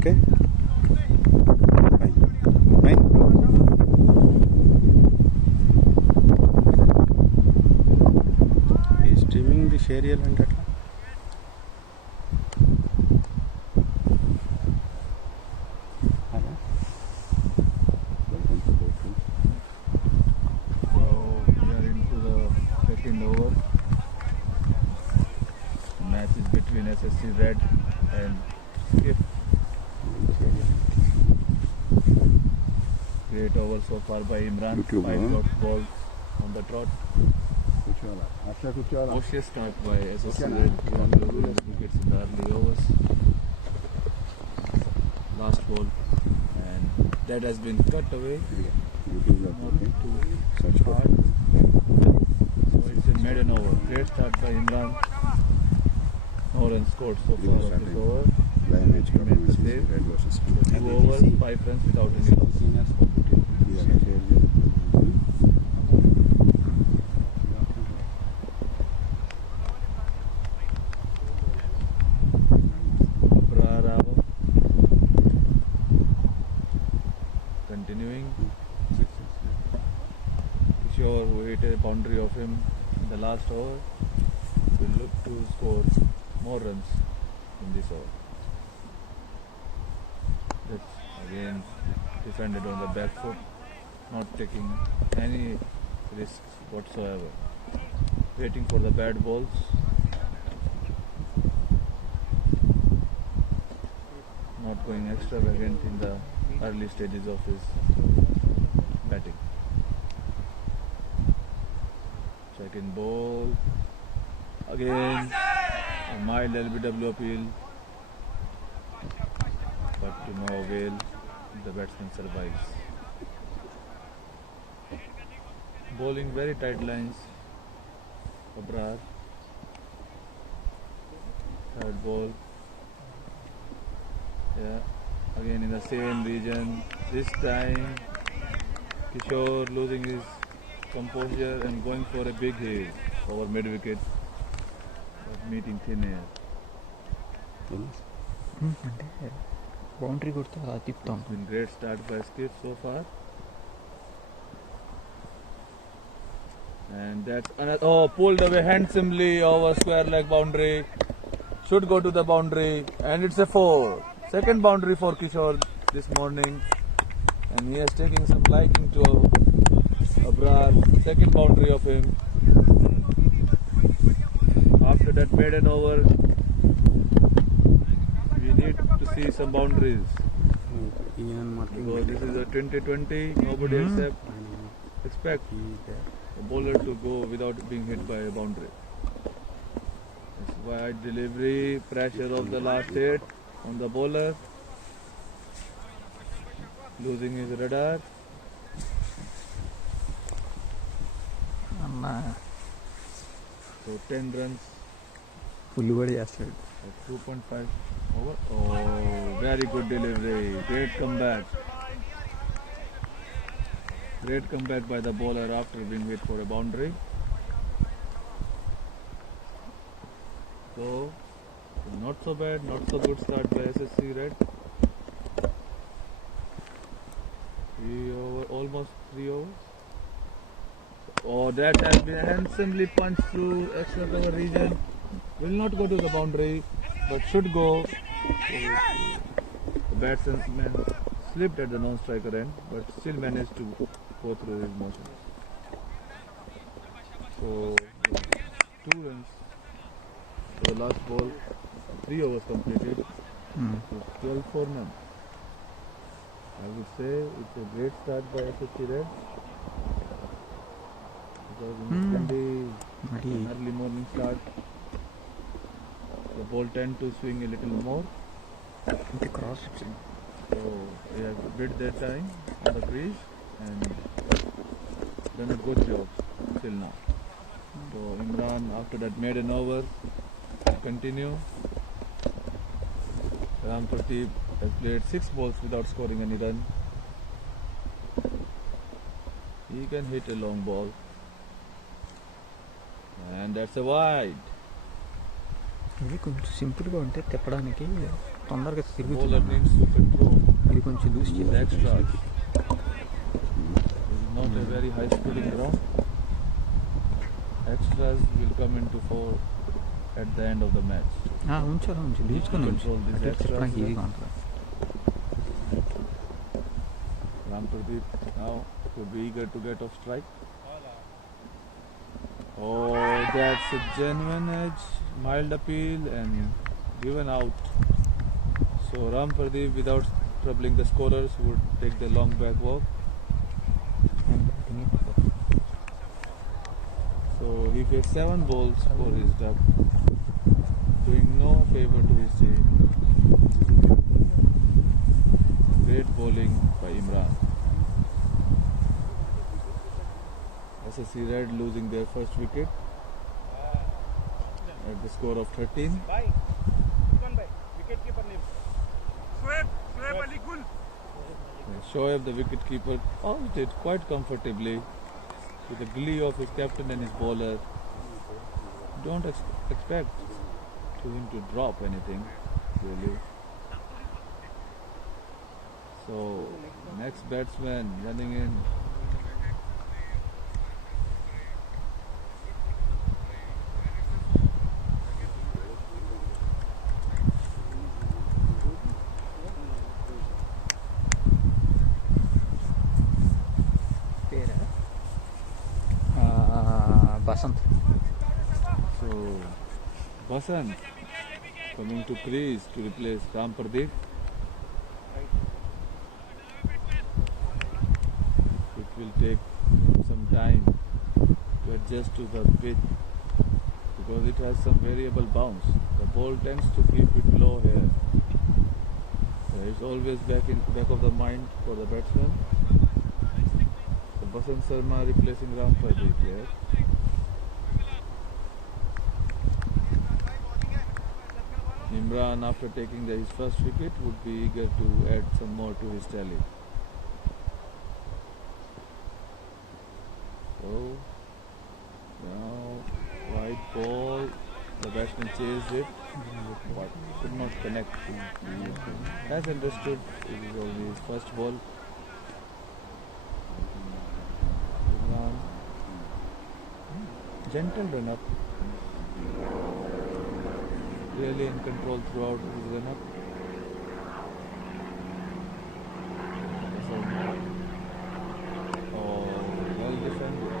Okay. Fine. He's trimming the serial and that. Over. The match is between SSC Red and SIKIF. Great over so far by Imran. 5 balls on the trot. Cautious start by SSC Red. 2 wickets in the early overs. Last ball, and that has been cut away. Not too hard. It's a maiden over. Great start by Imran. No runs scored so far of this over. Remains the same. 2 overs, 5 runs without any loss. Continuing. Kishore, who hit a boundary of him in the last over, will look to score more runs in this over. That's again defended on the back foot, not taking any risks whatsoever. Waiting for the bad balls. Not going extravagant in the early stages of his batting. Second ball. Again, a mild LBW appeal, but to no avail. The batsman survives. Bowling very tight lines. Abrar. Third ball. Yeah, again in the same region. This time, Kishore losing his composure and going for a big hit over mid wicket, but meeting thin air. Boundary good. It's been great start by SIKIF so far. And that's another, pulled away handsomely over square leg boundary. Should go to the boundary, and it's a 4. Second boundary for Kishore this morning, and he is taking some liking to Abrar. Second boundary of him. After that maiden over, we need to see some boundaries. Because this is a 2020, nobody expect a bowler to go without being hit by a boundary. It's wide delivery, pressure of the last hit on the bowler, losing his radar. So 10 runs. Full body asset. 2.5 over. Oh, very good delivery. Great comeback. Great comeback by the bowler after being hit for a boundary. So, not so bad, not so good start by SSC Red. 3 over, almost 3 overs. Oh, that has been handsomely punched through extra cover region. Will not go to the boundary, but should go. The batsman slipped at the non-striker end, but still managed to go through his motions. So, 2 runs for the last ball. 3 overs completed. 12 for none. I would say it's a great start by SSC Red. Because in the early morning start, the ball tend to swing a little more. The cross. So they have bid their time on the crease and done a good job till now. So Imran, after that maiden over, continue. Ram Prateep has played 6 balls without scoring any run. He can hit a long ball. And that's a wide. ఇది కొంచెం సింపుల్గా ఉంటే తిప్పడానికి తొందరగా Bowler తిరుగుతుంది needs to control ఇది కొంచెం loose the చేయాలి extras. This is not a very high speeding ground. Extras will come into fore at the end of the match. ఉంచాలి ఉంచి లూజ్గానే ఉంచి Control these అట్లా extras. చెప్పడానికి ఈజీగా ఉంటుంది Ram Pradeep now could be eager to get off strike. Oh, that's a genuine edge, mild appeal and given out. So Ram Pradeep, without troubling the scorers, would take the long back walk. So he faced 7 balls for his duck, doing no favor to his team. Great bowling by Imran. SSC Red losing their first wicket at the score of 13. Shoaib, the wicket keeper, out it quite comfortably with the glee of his captain and his bowler. Don't expect him to drop anything, really. So, next batsman running in. Basant So, Basant coming to crease to replace Ram Pradeep. It will take some time to adjust to the pitch because it has some variable bounce. The ball tends to keep it low here. It's always back of the mind for the batsman. So Basant Sharma replacing Ram Pradeep here. Imran, after taking his first wicket, would be eager to add some more to his tally. So, now, wide ball, the batsman chased it, but could not connect. As understood, it is only his first ball. Imran, gentle run up. Really in control throughout his run up. Oh, well defended.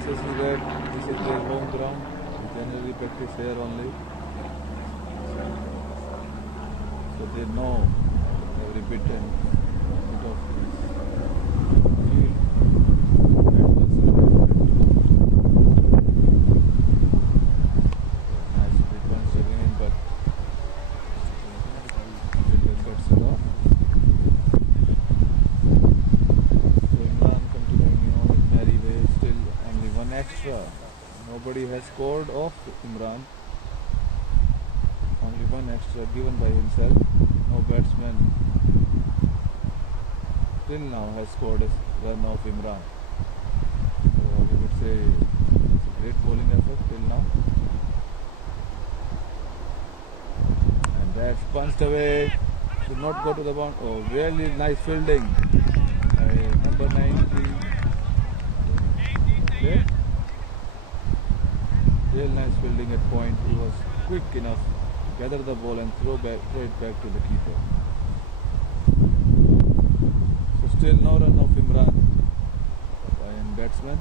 SSC Red, this is their home ground. We generally practice here only. So they know every bit and bit of this. Nobody has scored off Imran. Only one extra given by himself. No batsman till now has scored a run off Imran. So we would say it's a great bowling effort till now. And that's punched away. Should not go to the bound. Oh, really nice fielding. Number 90. Okay. Real nice fielding at point. He was quick enough to gather the ball and throw it back to the keeper. So still no run of Imran by an batsman.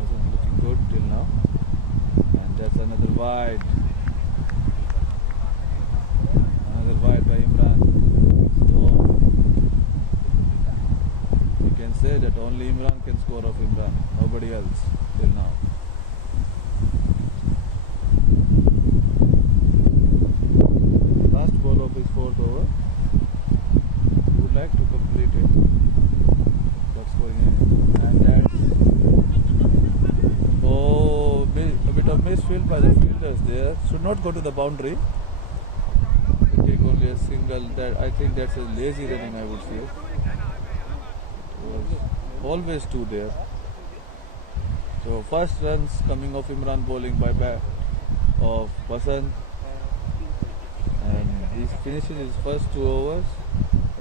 Wasn't looking good till now. And that's another wide. Another wide by Imran. So we can say that only Imran can score off Imran. Nobody else till now. Last ball of his 4th over. He would like to complete it. That's going in. And that's a bit of misfield by the fielders there. Should not go to the boundary. They take only a single. That I think that's a lazy running, I would say. It was always two there. So first runs coming off Imran bowling by bat of Basant, and he finishes his first 2 overs,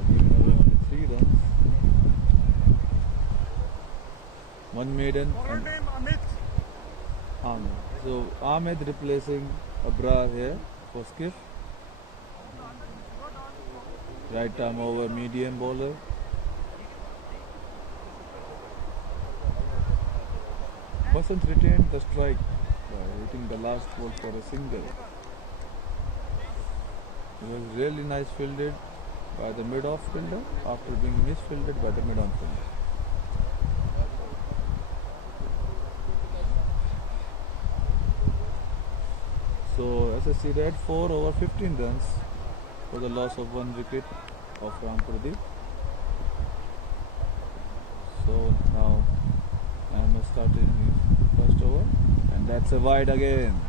giving away only 3 runs. One maiden and Ahmed. So Ahmed replacing Abrar here for SIKIF. Right arm over medium bowler. Basant retained the strike by hitting the last ball for a single. It was really nice fielded by the mid-off fielder after being misfielded by the mid-on fielder. So SSC Red 4 over 15 runs for the loss of 1 wicket of Ram Pradeep. So now Ahmed started his first over, and that's a wide again.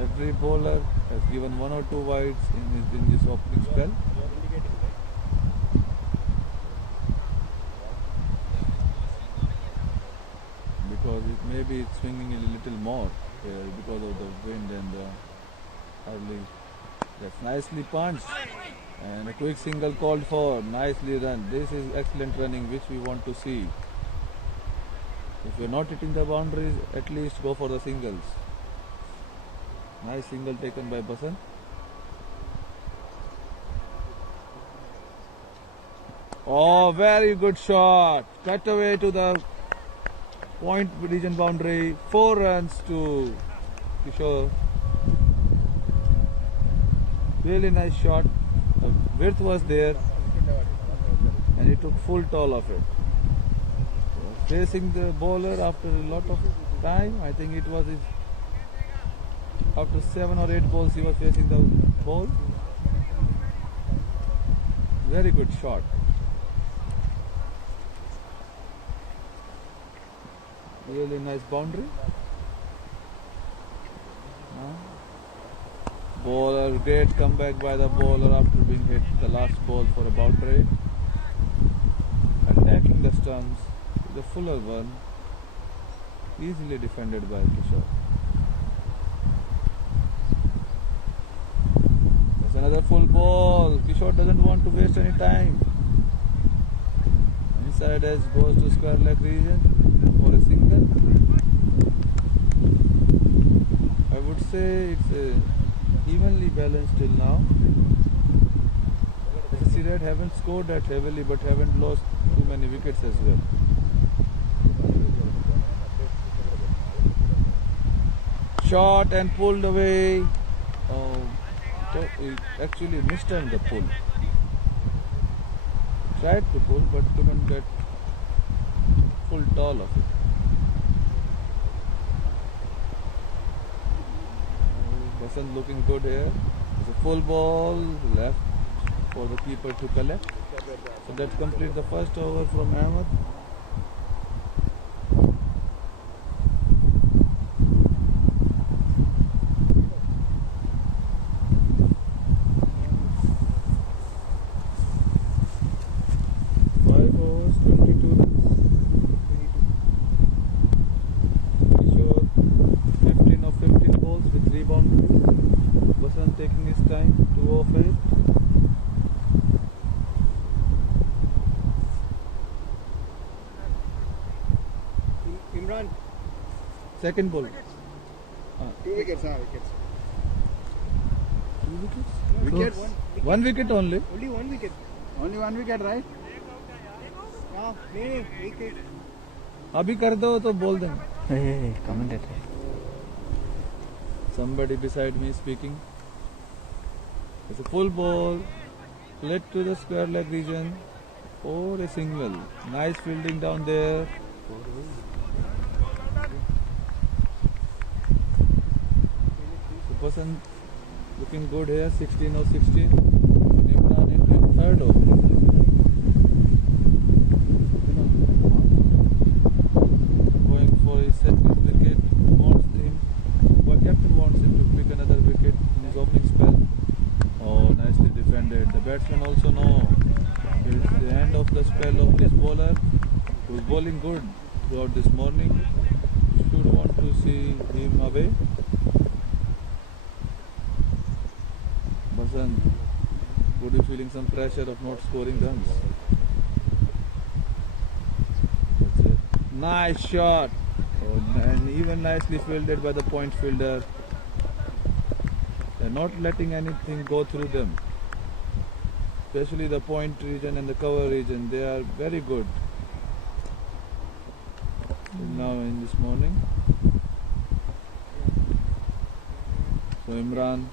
Every bowler has given 1 or 2 wides in this opening spell. Because maybe it's swinging a little more here because of the wind and the early. That's nicely punched, and a quick single called for. Nicely run. This is excellent running, which we want to see. If you're not hitting the boundaries, at least go for the singles. Nice single taken by Basant. Oh, very good shot. Cut away to the point region boundary. 4 runs to Kishore. Really nice shot. The width was there, and he took full toll of it. Facing the bowler after a lot of time. I think it was his, after 7 or 8 balls he was facing the ball. Very good shot. Really nice boundary. Bowler, great comeback by the bowler after being hit the last ball for a boundary. Attacking the stumps. The fuller one, easily defended by Kishore. There's another full ball. Kishore doesn't want to waste any time. Inside edge goes to square leg region for a single. I would say it's evenly balanced till now. SSC Red haven't scored that heavily, but haven't lost too many wickets as well. Shot and pulled away. He actually mistimed the pull. Tried to pull but couldn't get full toll of it. Basant looking good here. It's a full ball left for the keeper to collect. So that completes the first over from Ahmed. Taking his time, 2 of 8. Imran. Second ball. 2 wickets. 2 wickets? Wickets? 1 wicket only. Only 1 wicket. Only 1 wicket, right? हाँ, नहीं, wicket. अभी कर दो तो बोल देंगे. Hey, commentator. Somebody beside me speaking. It's a full ball, flat to the square leg region for a single. Nice fielding down there. The person looking good here, 16 or 16. Imran into third over. Going for his second wicket. Captain wants him to pick another wicket in his opening spell. Oh, nicely defended. The batsmen also know it's the end of the spell bowling good throughout this morning. Should want to see him away. Basant, would you feeling some pressure of not scoring runs? That's it. Nice shot. Oh, and even nicely fielded by the point fielder. They're not letting anything go through them. Especially the point region and the cover region. They are very good. Now in this morning. So Imran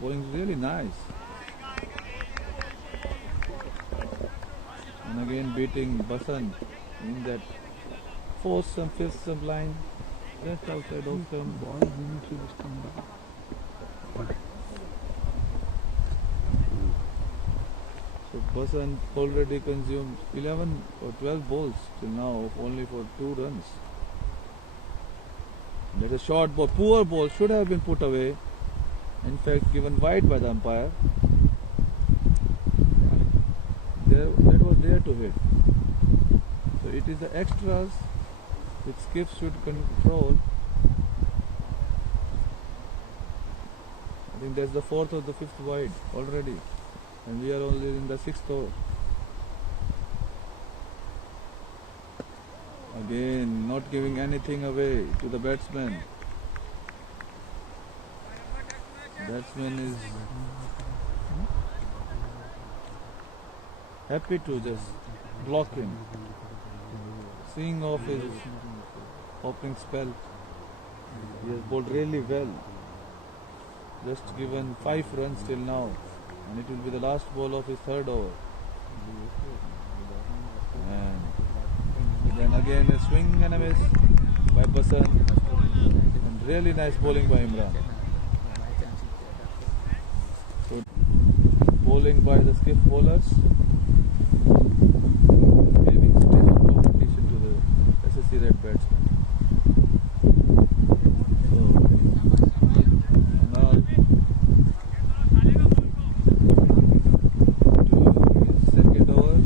bowling is really nice. And again beating Basant in that 4th stump, 5th stump line, just outside off stump. So Basant already consumed 11 or 12 balls till now, only for 2 runs. That's a short ball, poor ball, should have been put away. In fact, given wide by the umpire. That was there to hit. So it is the extras which SIKIF should control. I think that's the 4th or the 5th wide already. And we are only in the 6th over. Again, not giving anything away to the batsman. Batsman is happy to just block him. Seeing off his opening spell. He has bowled really well. Just given 5 runs till now. And it will be the last ball of his 3rd over. And then again a swing and a miss by Basant. And really nice bowling by Imran. So bowling by the SIKIF bowlers, giving stiff competition to the SSC red batsmen. So now to his 2nd over. I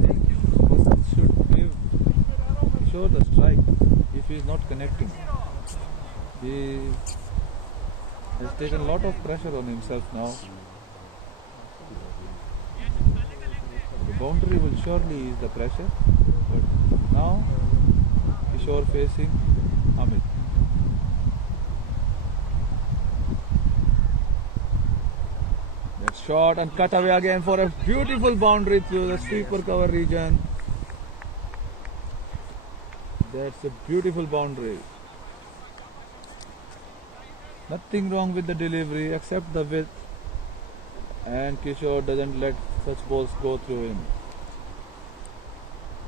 think Basant should give sure the strike if he is not connecting. He has taken a lot of pressure on himself now. The boundary will surely ease the pressure, but now Kishore facing Amit. That shot and cut away again for a beautiful boundary through the sweeper cover region. That's a beautiful boundary. Nothing wrong with the delivery except the width, and Kishore doesn't let such balls go through him.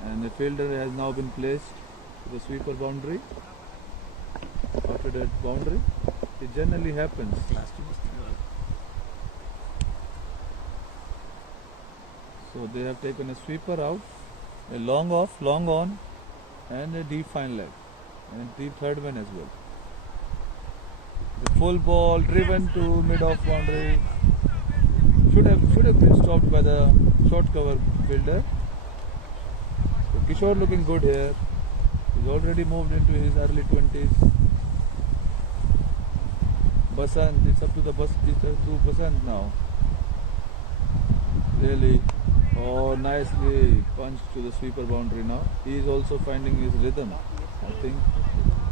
And the fielder has now been placed to the sweeper boundary. After that boundary, it generally happens. So they have taken a sweeper out, a long off, long on, and a deep fine leg, and deep 3rd man as well. The full ball driven to mid-off boundary should have been stopped by the short cover fielder. So Kishore looking good here. He's already moved into his early 20s. Basant, it's up to the Basant now. Really, oh, nicely punched to the sweeper boundary now. He is also finding his rhythm, I think,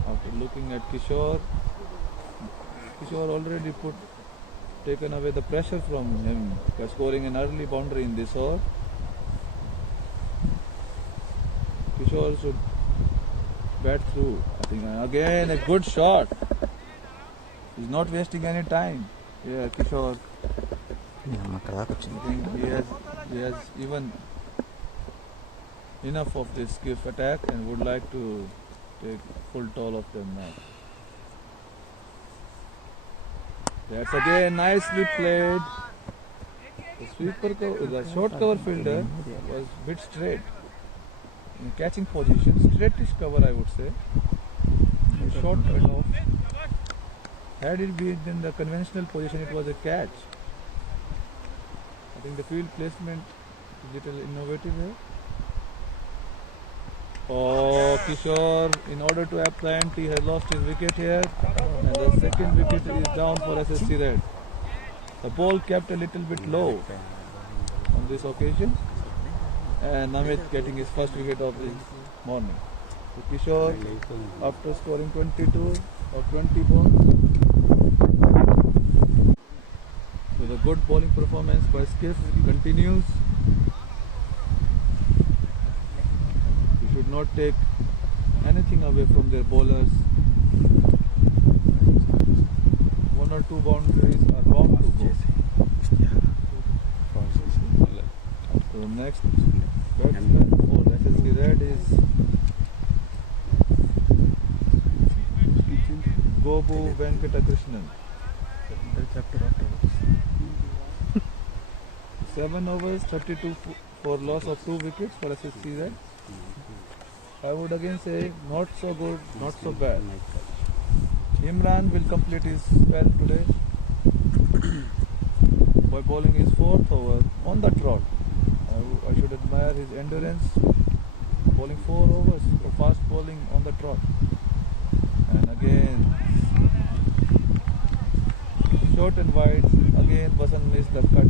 after looking at Kishore. Kishore already taken away the pressure from him by scoring an early boundary in this over. Kishore should bat through. I think again a good shot. He's not wasting any time. Yeah, Kishore. I think he has even enough of this SIKIF attack and would like to take full toll of them now. That's again nicely played. The short cover fielder was a bit straight in catching position, straightish cover I would say. Short cut off. Had it been in the conventional position, it was a catch. I think the field placement is a little innovative here. Oh, Kishore, in order to apprehend, he has lost his wicket here. And the second wicket is down for SSC Red. The ball kept a little bit low on this occasion. And Amit getting his first wicket of the morning. So Kishore, after scoring 22 or 20 balls, so the good bowling performance by SIKIF continues. You should not take anything away from their bowlers. One or two boundaries are bound to go. So next batsman for SSC Red is Gobu Venkatakrishnan. 7 overs, 32 for loss of 2 wickets for SSC Red. I would again say not so good, not so bad. Imran will complete his spell today by bowling his 4th over on the trot. I should admire his endurance, bowling 4 overs for fast bowling on the trot. And again, short and wide, again Vasan missed the cut.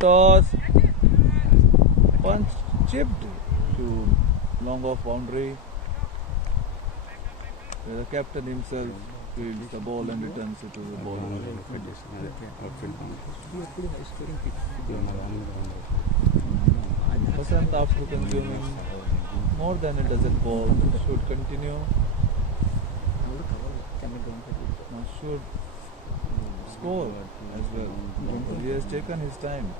Toss, punch chipped to long off boundary. The captain himself fields the ball and returns it to the ball. Vasant, after consuming more than a dozen balls, should continue. Should score as well. He has taken his time.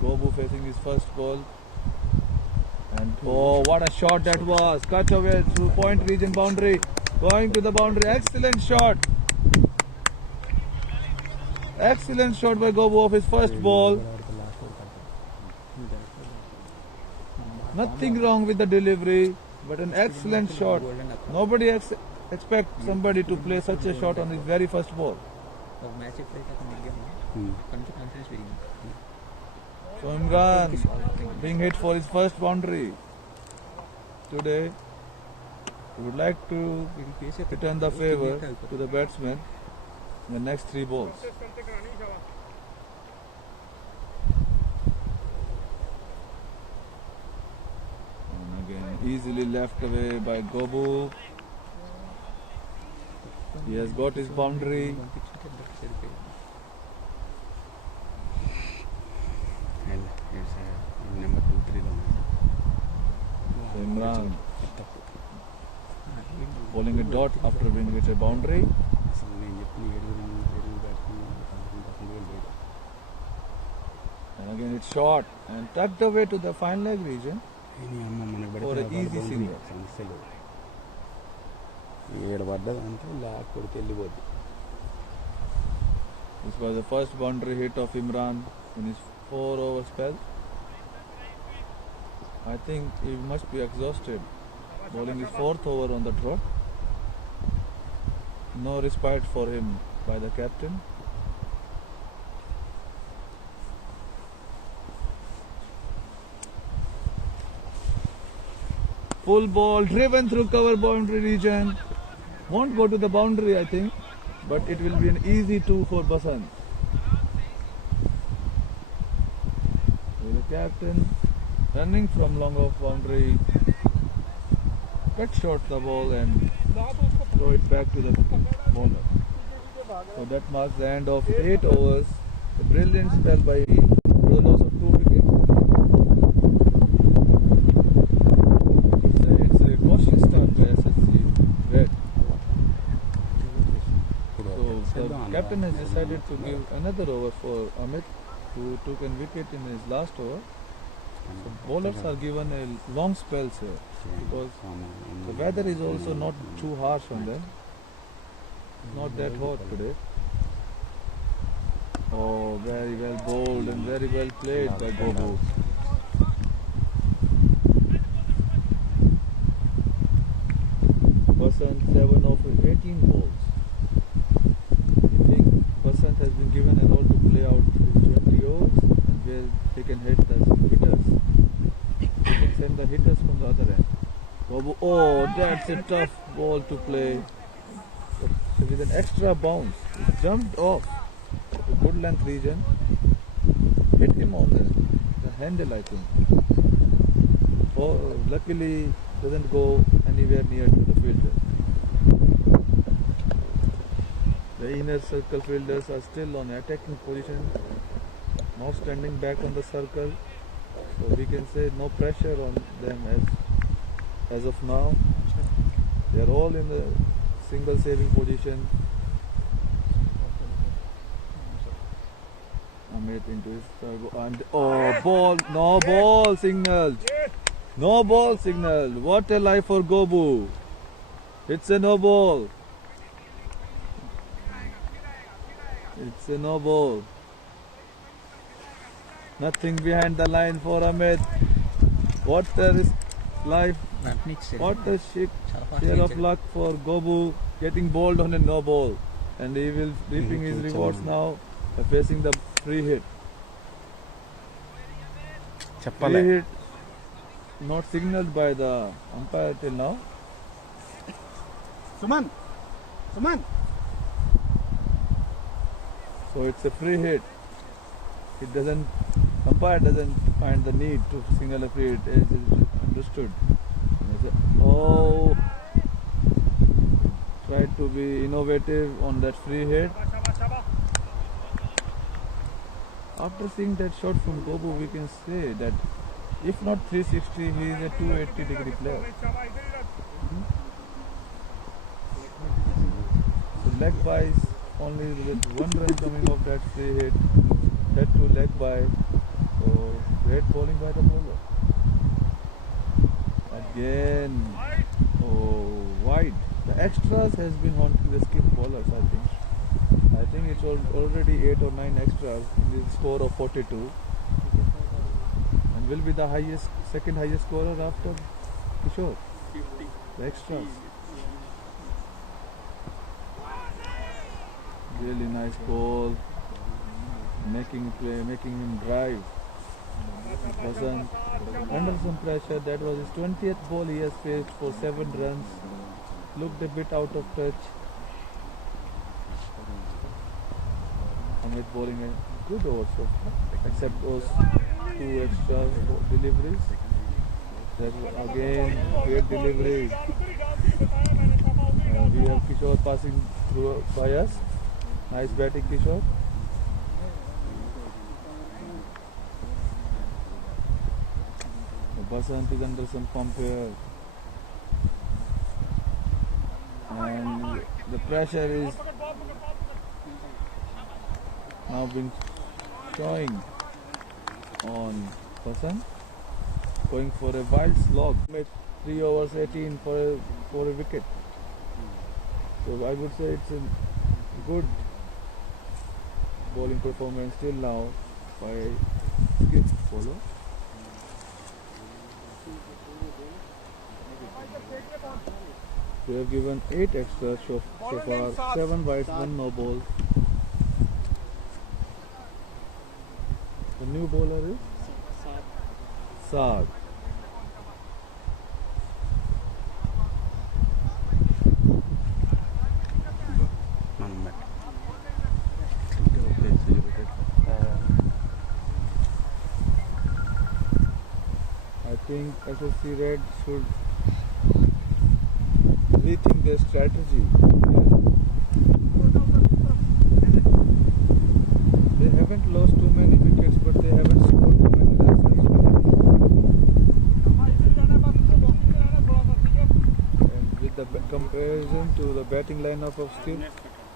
Gobu facing his first ball. And oh, what a shot that was! Cut away through point region boundary. Going to the boundary. Excellent shot. Excellent shot by Gobu of his first ball. Nothing wrong with the delivery, but an excellent shot. Nobody expects somebody to play such a shot on his very first ball. So Imran being hit for his first boundary today. We would like to return the favor to the batsman in the next 3 balls. And again easily left away by Gobu. He has got his boundary. So Imran bowling a dot after being hit a boundary. And again it's short and tucked away to the fine leg region for an easy single. This was the first boundary hit of Imran in his 4-over spell. I think he must be exhausted. Bowling his 4th over on the trot. No respite for him by the captain. Full ball driven through cover boundary region. Won't go to the boundary, I think, but it will be an easy 2 for Basant. The captain running from long off boundary, cut short the ball and throw it back to the bowler. So that marks the end of 8 overs. A brilliant spell by for the loss of 2 wickets. It's a cautious start by SSC Red. So the captain has decided to give another over for Amit, who took a wicket in his last over. So bowlers are given a long spells here because the weather is also not too harsh on them. Not that hot today. Oh, very well bowled and very well played by Gobu. Basant 7 of 18 balls. I think Basant has been given a role to play out his 20 overs and where they can hit the hitters. They can send the hitters from the other end. Gobu, oh, that's a tough ball to play. So with an extra bounce, it jumped off the good length region, hit him on the handle, I think. Oh, luckily doesn't go anywhere near to the fielder. The inner circle fielders are still on attacking position, not standing back on the circle. So we can say no pressure on them as of now. They are all in the single saving position. Amit into his servo and oh, ball, no ball signaled. No ball signaled. What a life for Gobu. It's a no ball. It's a no ball. Nothing behind the line for Amit. What a life. What a share of luck for Gobu getting bowled on a no ball. And he will reaping his rewards now by facing the free hit. Free hit not signaled by the umpire till now. Suman! Suman! So it's a free hit. Umpire doesn't find the need to signal a free hit as is understood. Oh, tried to be innovative on that free hit. After seeing that shot from Gobu, we can say that if not 360, he is a 280-degree player. So leg buys only with one run coming off that free hit. That to leg buy. So great bowling by the bowler. Again, oh, wide. The extras has been haunting the skip bowlers, I think. I think it's already 8 or 9 extras in the score of 42. And will be the second highest scorer after Kishore. The extras. Really nice ball. Making him drive. Wasn't under some pressure. That was his 20th ball he has faced for 7 runs. Looked a bit out of touch. Amit bowling a good over so far, except those 2 extra deliveries. That was again great delivery. We have Kishore passing through by us. Nice batting, Kishore. Basant is under some pump here. And the pressure is now being showing on Basant. Going for a wild slog. Made 3 overs 18 for a wicket. So I would say it's a good bowling performance till now by skip bowler. We have given 8 extras so far, 7 wides, 1 no ball. The new bowler is Saad. I think SSC Red should rethink their strategy. They haven't lost too many wickets, but they haven't scored too many runs. And with the comparison to the batting lineup of Skip,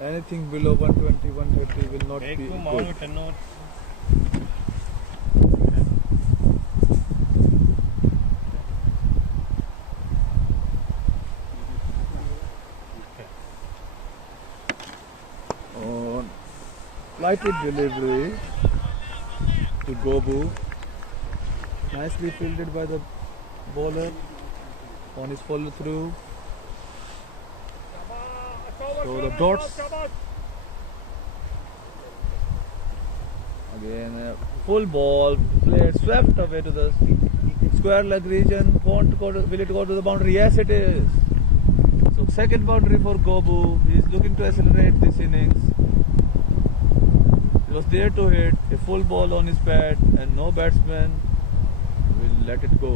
anything below 120, 130 will not be good. flighted delivery to Gobu. Nicely fielded by the bowler on his follow through. So the dots. Again, a full ball played swept away to the square leg region. Will it go to the boundary? Yes, it is. So second boundary for Gobu. He is looking to accelerate this innings. He was there to hit a full ball on his bat, and no batsman will let it go.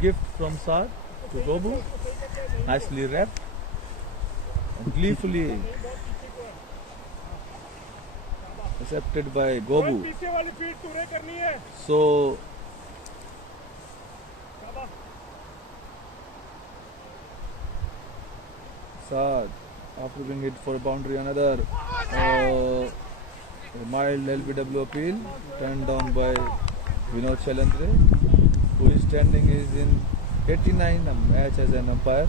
Gift from Saad to Gobu. Nicely wrapped and gleefully accepted by Gobu. So Saad, after being hit for a boundary, another a mild LBW appeal turned down by Vinod Chalandre, whose standing is in 89 a match as an umpire.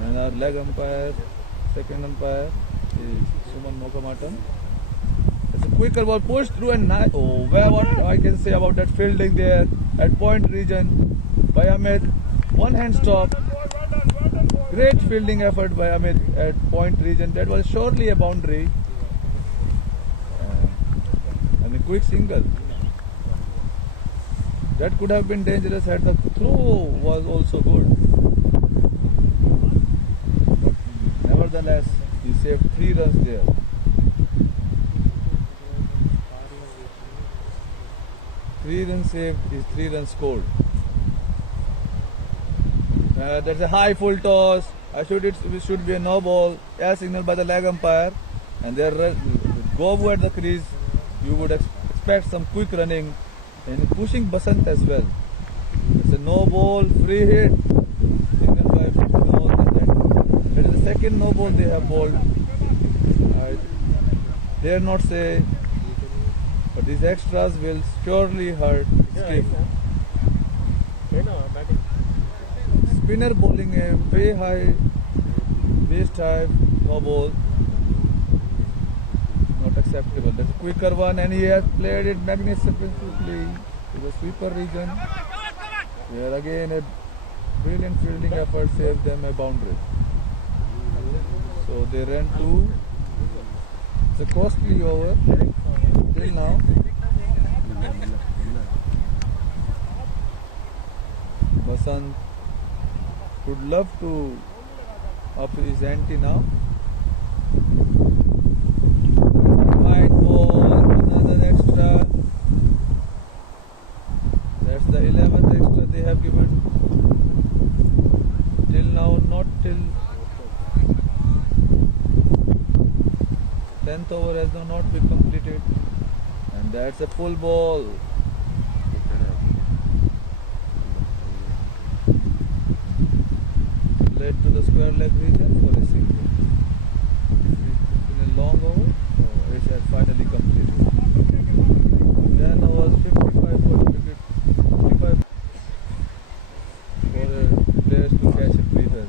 And our leg umpire, second umpire, is Suman Mokamatan. It's a quicker ball pushed through and what I can say about that fielding there at point region by Amit. One hand stop. Great fielding effort by Amit at point region. That was surely a boundary. And a quick single. That could have been dangerous had the throw was also good. But nevertheless, he saved 3 runs there. Three runs saved is 3 runs scored. There's a high full toss. It should be a no ball. As signaled by the leg umpire. And there Gobu at the crease. You would expect some quick running and pushing Basant as well. It's a no ball, free hit. Signaled by Vinod. That is the second no ball they have bowled. I dare not say, but these extras will surely hurt SIKIF. Spinner bowling a way high, waist high, no ball. Not acceptable. That's a quicker one, and he has played it magnificently to the sweeper region. Where again a brilliant fielding effort saved them a boundary. So they ran 2. It's a costly over till now. Basant would love to up his ante now. White ball, another extra. That's the 11th extra they have given. Till now, not till 10th over has not been completed. And that's a full ball. Led to the square leg region for a single. It's been a long over, so it has finally completed. Then was 55 for the wicket, 55 for the players to catch a breather.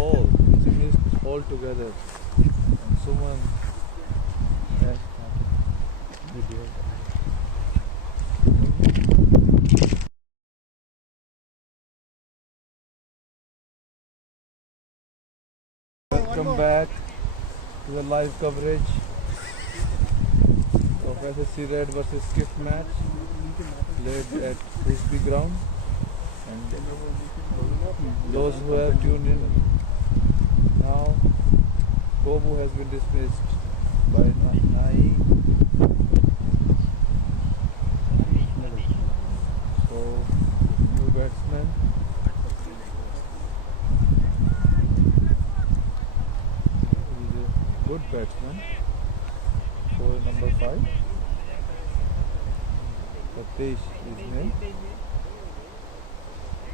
ball which missed altogether. And Suman has video. Welcome back to the live coverage of SSC Red versus SIKIF match played at Frisbee ground. And those who have tuned in now, Gobu has been dismissed by Nai. So, new batsman. He's a good batsman. So, number 5. Satish is name.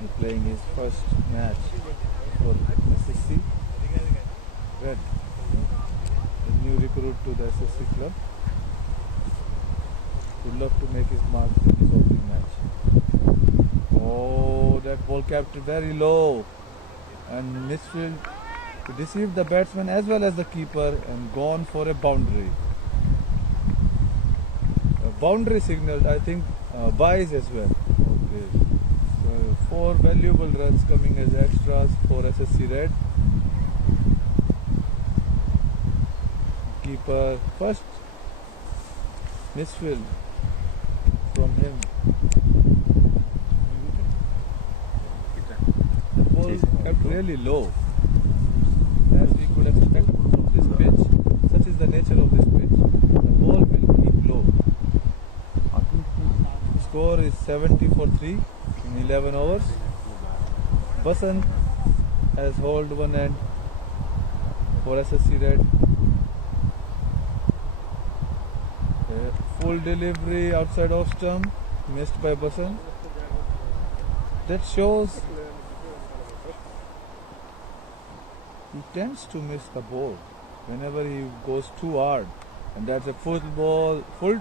He's playing his first match for SSC Red, a new recruit to the SSC club. Would love to make his mark in his opening match. Oh, that ball kept very low and misfield to deceive the batsman as well as the keeper and gone for a boundary. A boundary signaled, I think, buys as well. Okay. 4 valuable runs coming as extras for SSC Red. Keeper first misfield from him. The ball kept really low, as we could expect from this pitch. Such is the nature of this pitch. The ball will keep low. Score is 70 for 3. In 11 overs. Basant has held one end for SSC Red. Full delivery outside off stump, missed by Basant. That shows he tends to miss the ball whenever he goes too hard, and that's a full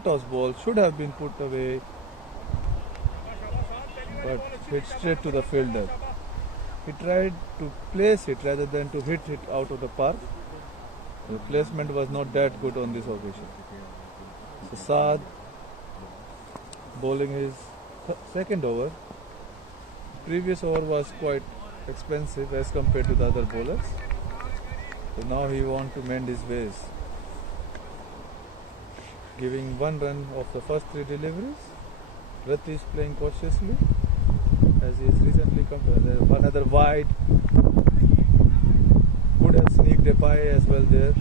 toss ball, should have been put away, but hit straight to the fielder. He tried to place it rather than to hit it out of the park. The placement was not that good on this occasion. So Saad bowling his second over. Previous over was quite expensive as compared to the other bowlers. So now he wants to mend his ways. Giving 1 run of the first 3 deliveries. Ratish playing cautiously, as he has recently come to another wide. Could have sneaked a by as well there,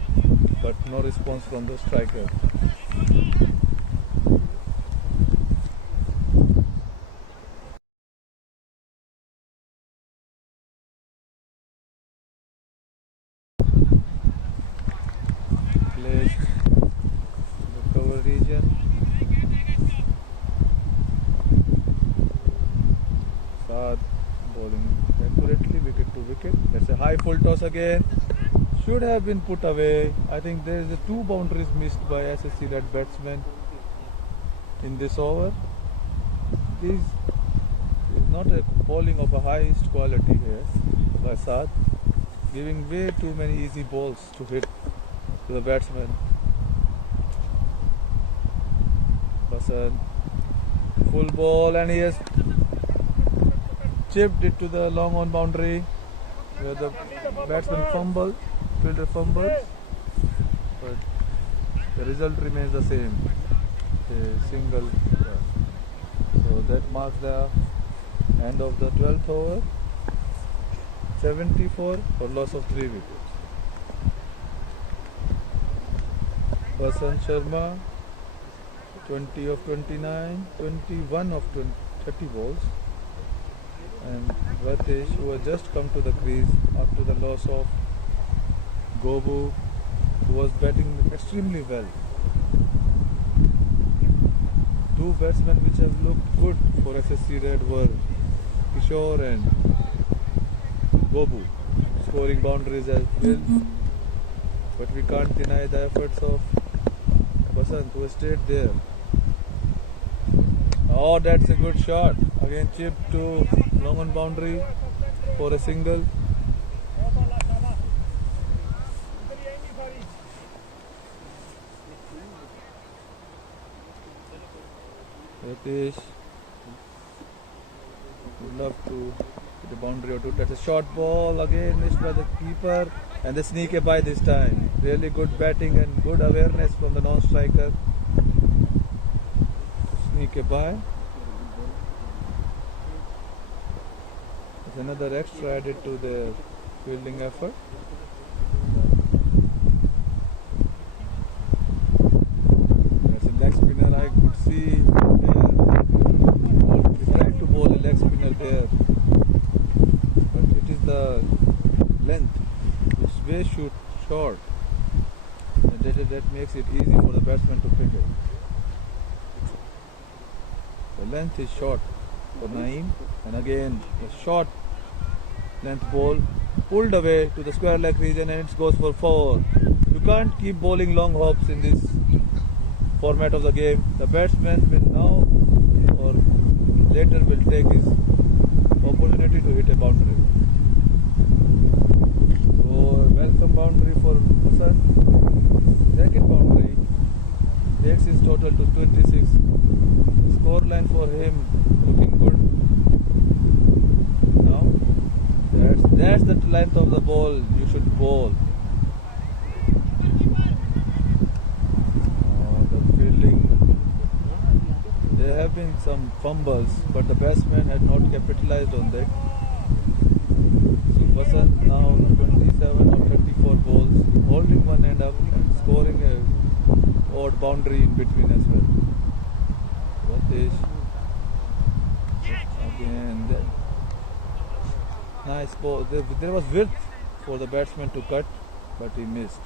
but no response from the striker. Placed in the cover region. Bowling accurately, wicket to wicket. That's a high full toss again. Should have been put away. I think there is 2 boundaries missed by SSC Red batsmen in this over. This is not a bowling of a highest quality here by Saad, giving way too many easy balls to hit to the batsman. Basant, full ball, and he has chipped it to the long on boundary where the batsman fumbled, fielder fumbled, but the result remains the same, a single run. So that marks the end of the 12th over. 74 for loss of 3 wickets. Basant Sharma 20 of 29, 21 of 30 balls. And Ratish, who had just come to the crease after the loss of Gobu, who was batting extremely well. 2 batsmen which have looked good for SSC Red were Kishore and Gobu, scoring boundaries as well. But we can't deny the efforts of Basant, who has stayed there. Oh, that's a good shot. Again chipped to long on boundary for a single. Ritesh would love to hit a boundary or two. That's a short ball again missed by the keeper, and they sneak a by this time. Really good batting and good awareness from the non-striker. Sneak a by. There's another extra added to their fielding effort. That's a leg spinner. I could see he tried to bowl a leg spinner there, but it is the length. It's way short. And that makes it easy for the batsman to pick it. The length is short for Naeem, and again a short length ball pulled away to the square leg region, and it goes for 4. You can't keep bowling long hops in this format of the game. The batsman will now or later will take his opportunity to hit a boundary. So welcome boundary for Hassan. Second boundary takes his total to 26. Scoreline for him looking good. Now that's the length of the ball you should bowl. The fielding, there have been some fumbles, but the batsman had not capitalized on that. So Basant now 27 or 34 balls, holding one end up and scoring a odd boundary in between as well. Ritesh again. Nice ball. There was width for the batsman to cut, but he missed.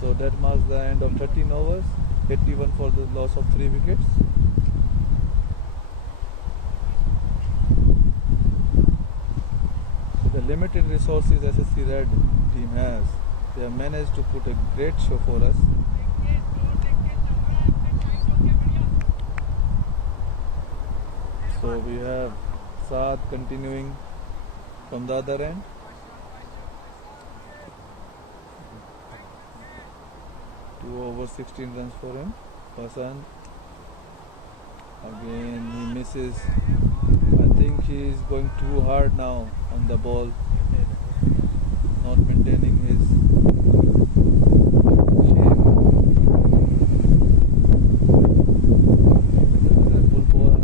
So that marks the end of 13 overs. 81 for the loss of 3 wickets. So the limited resources SSC Red team has, they have managed to put a great show for us. So we have Saad continuing from the other end. Two over 16 runs for him. Hassan again he misses. I think he is going too hard now on the ball, not maintaining his shape.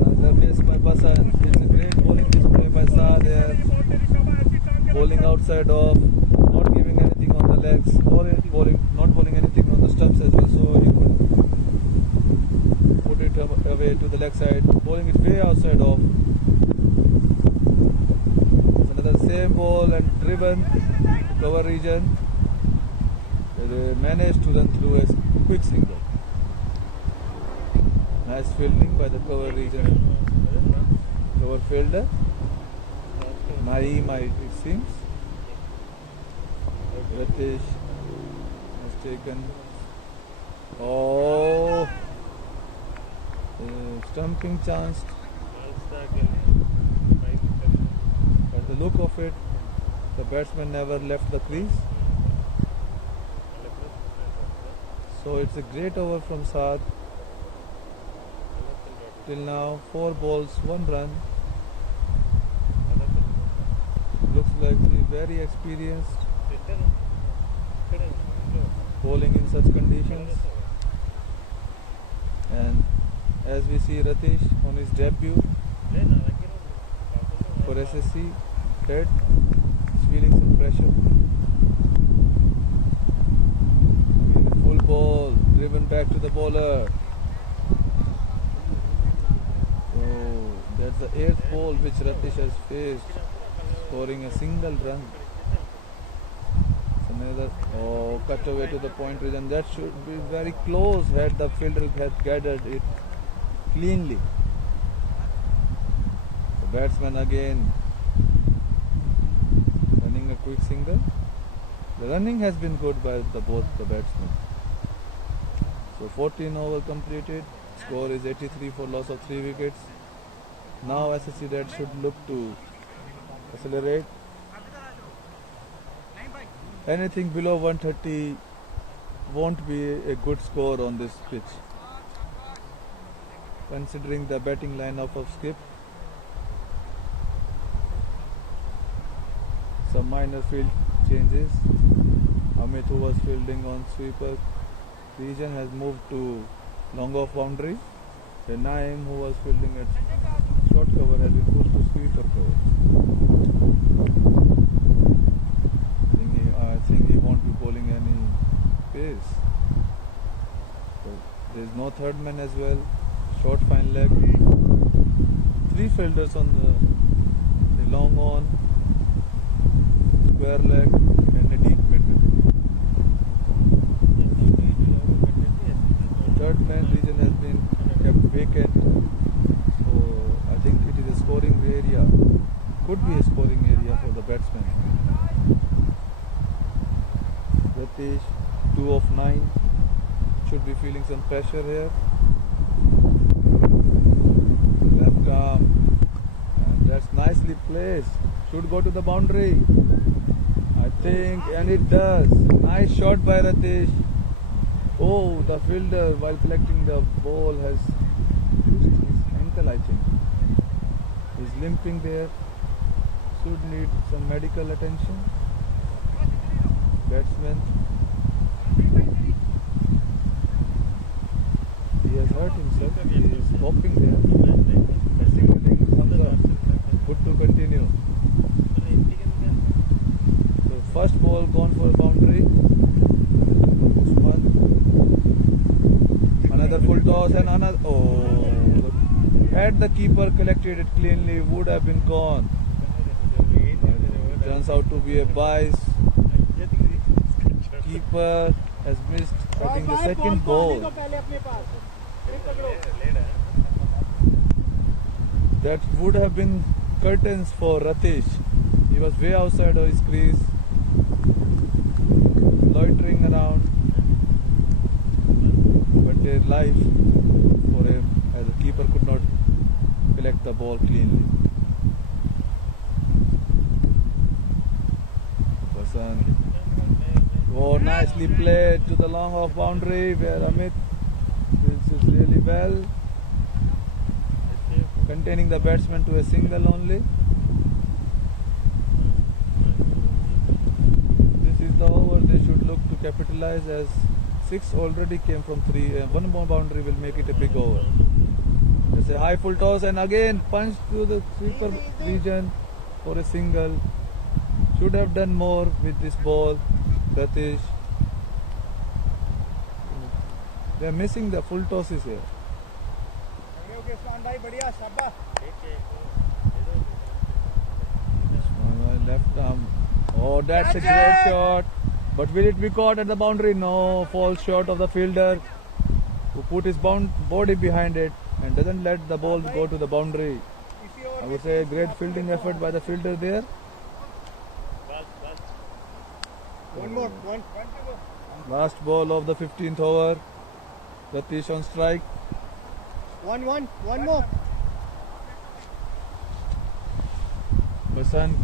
Another miss by Hassan. It's a great bowling display by Saad there. Bowling outside off, not giving anything on the legs, or not bowling anything on the stumps as well, so he could put it away to the leg side, bowling it way outside off. It's another same ball and driven cover region. They managed to run through a quick single. Nice fielding by the cover region cover fielder. Naeem, it seems. Ritesh has taken. Oh, stumping chance. By the look of it, the batsman never left the crease. So it's a great over from Saad. Till now, 4 balls, 1 run. Looks like he's very experienced bowling in such conditions. And as we see Ritesh on his debut for SSC Red, he's feeling some pressure. Full ball driven back to the bowler. So that's the 8th ball which Ritesh has faced, scoring a single run. Another cut away to the point region. That should be very close had the fielder had gathered it cleanly. The batsman again running a quick single. The running has been good by both the batsmen. So 14 over completed. Score is 83 for loss of 3 wickets. Now SSC Red should look to accelerate. Anything below 130 won't be a good score on this pitch. considering the batting lineup of SIKIF. Some minor field changes. Amit, who was fielding on sweeper region, has moved to long off boundary. The Naim, who was fielding at short cover, has been pushed to sweeper cover. I think he won't be bowling any pace. So there is no third man as well. Short fine leg. 3 fielders on the long on, square leg, and a deep mid wicket. Third man region has been kept vacant, so I think it is a scoring area. Could be a scoring area for the batsman. Ratish, 2 of 9, should be feeling some pressure here. Left arm, and that's nicely placed. Should go to the boundary, I think, and it does. Nice shot by Ratish. Oh, the fielder, while collecting the ball, has used his ankle, I think. He's limping there. Should need some medical attention. Batsman, he has hurt himself. He is hopping there. Signaling thumbs up. Good to continue. So first ball gone for a boundary. Usman. Another full toss and another. Oh, had the keeper collected it cleanly, would have been gone. It turns out to be a bias. Keeper has missed, I think, the second ball. That would have been curtains for Ratish. He was way outside of his crease, loitering around, but their life for him, as the keeper could not collect the ball cleanly. Basan. Oh, nicely played to the long off boundary where Amit fields it really well, containing the batsman to a single only. This is the over they should look to capitalize, as 6 already came from 3, and 1 more boundary will make it a big over. There's a high full toss and again punch to the sweeper region for a single. Should have done more with this ball. Ratish. They are missing the full tosses here. Left arm. Oh, that's a great shot. But will it be caught at the boundary? No. Falls short of the fielder, who put his body behind it and doesn't let the ball go to the boundary. I would say a great fielding effort by the fielder there. One. Last ball of the 15th over. Ratish on strike. One more. Basan.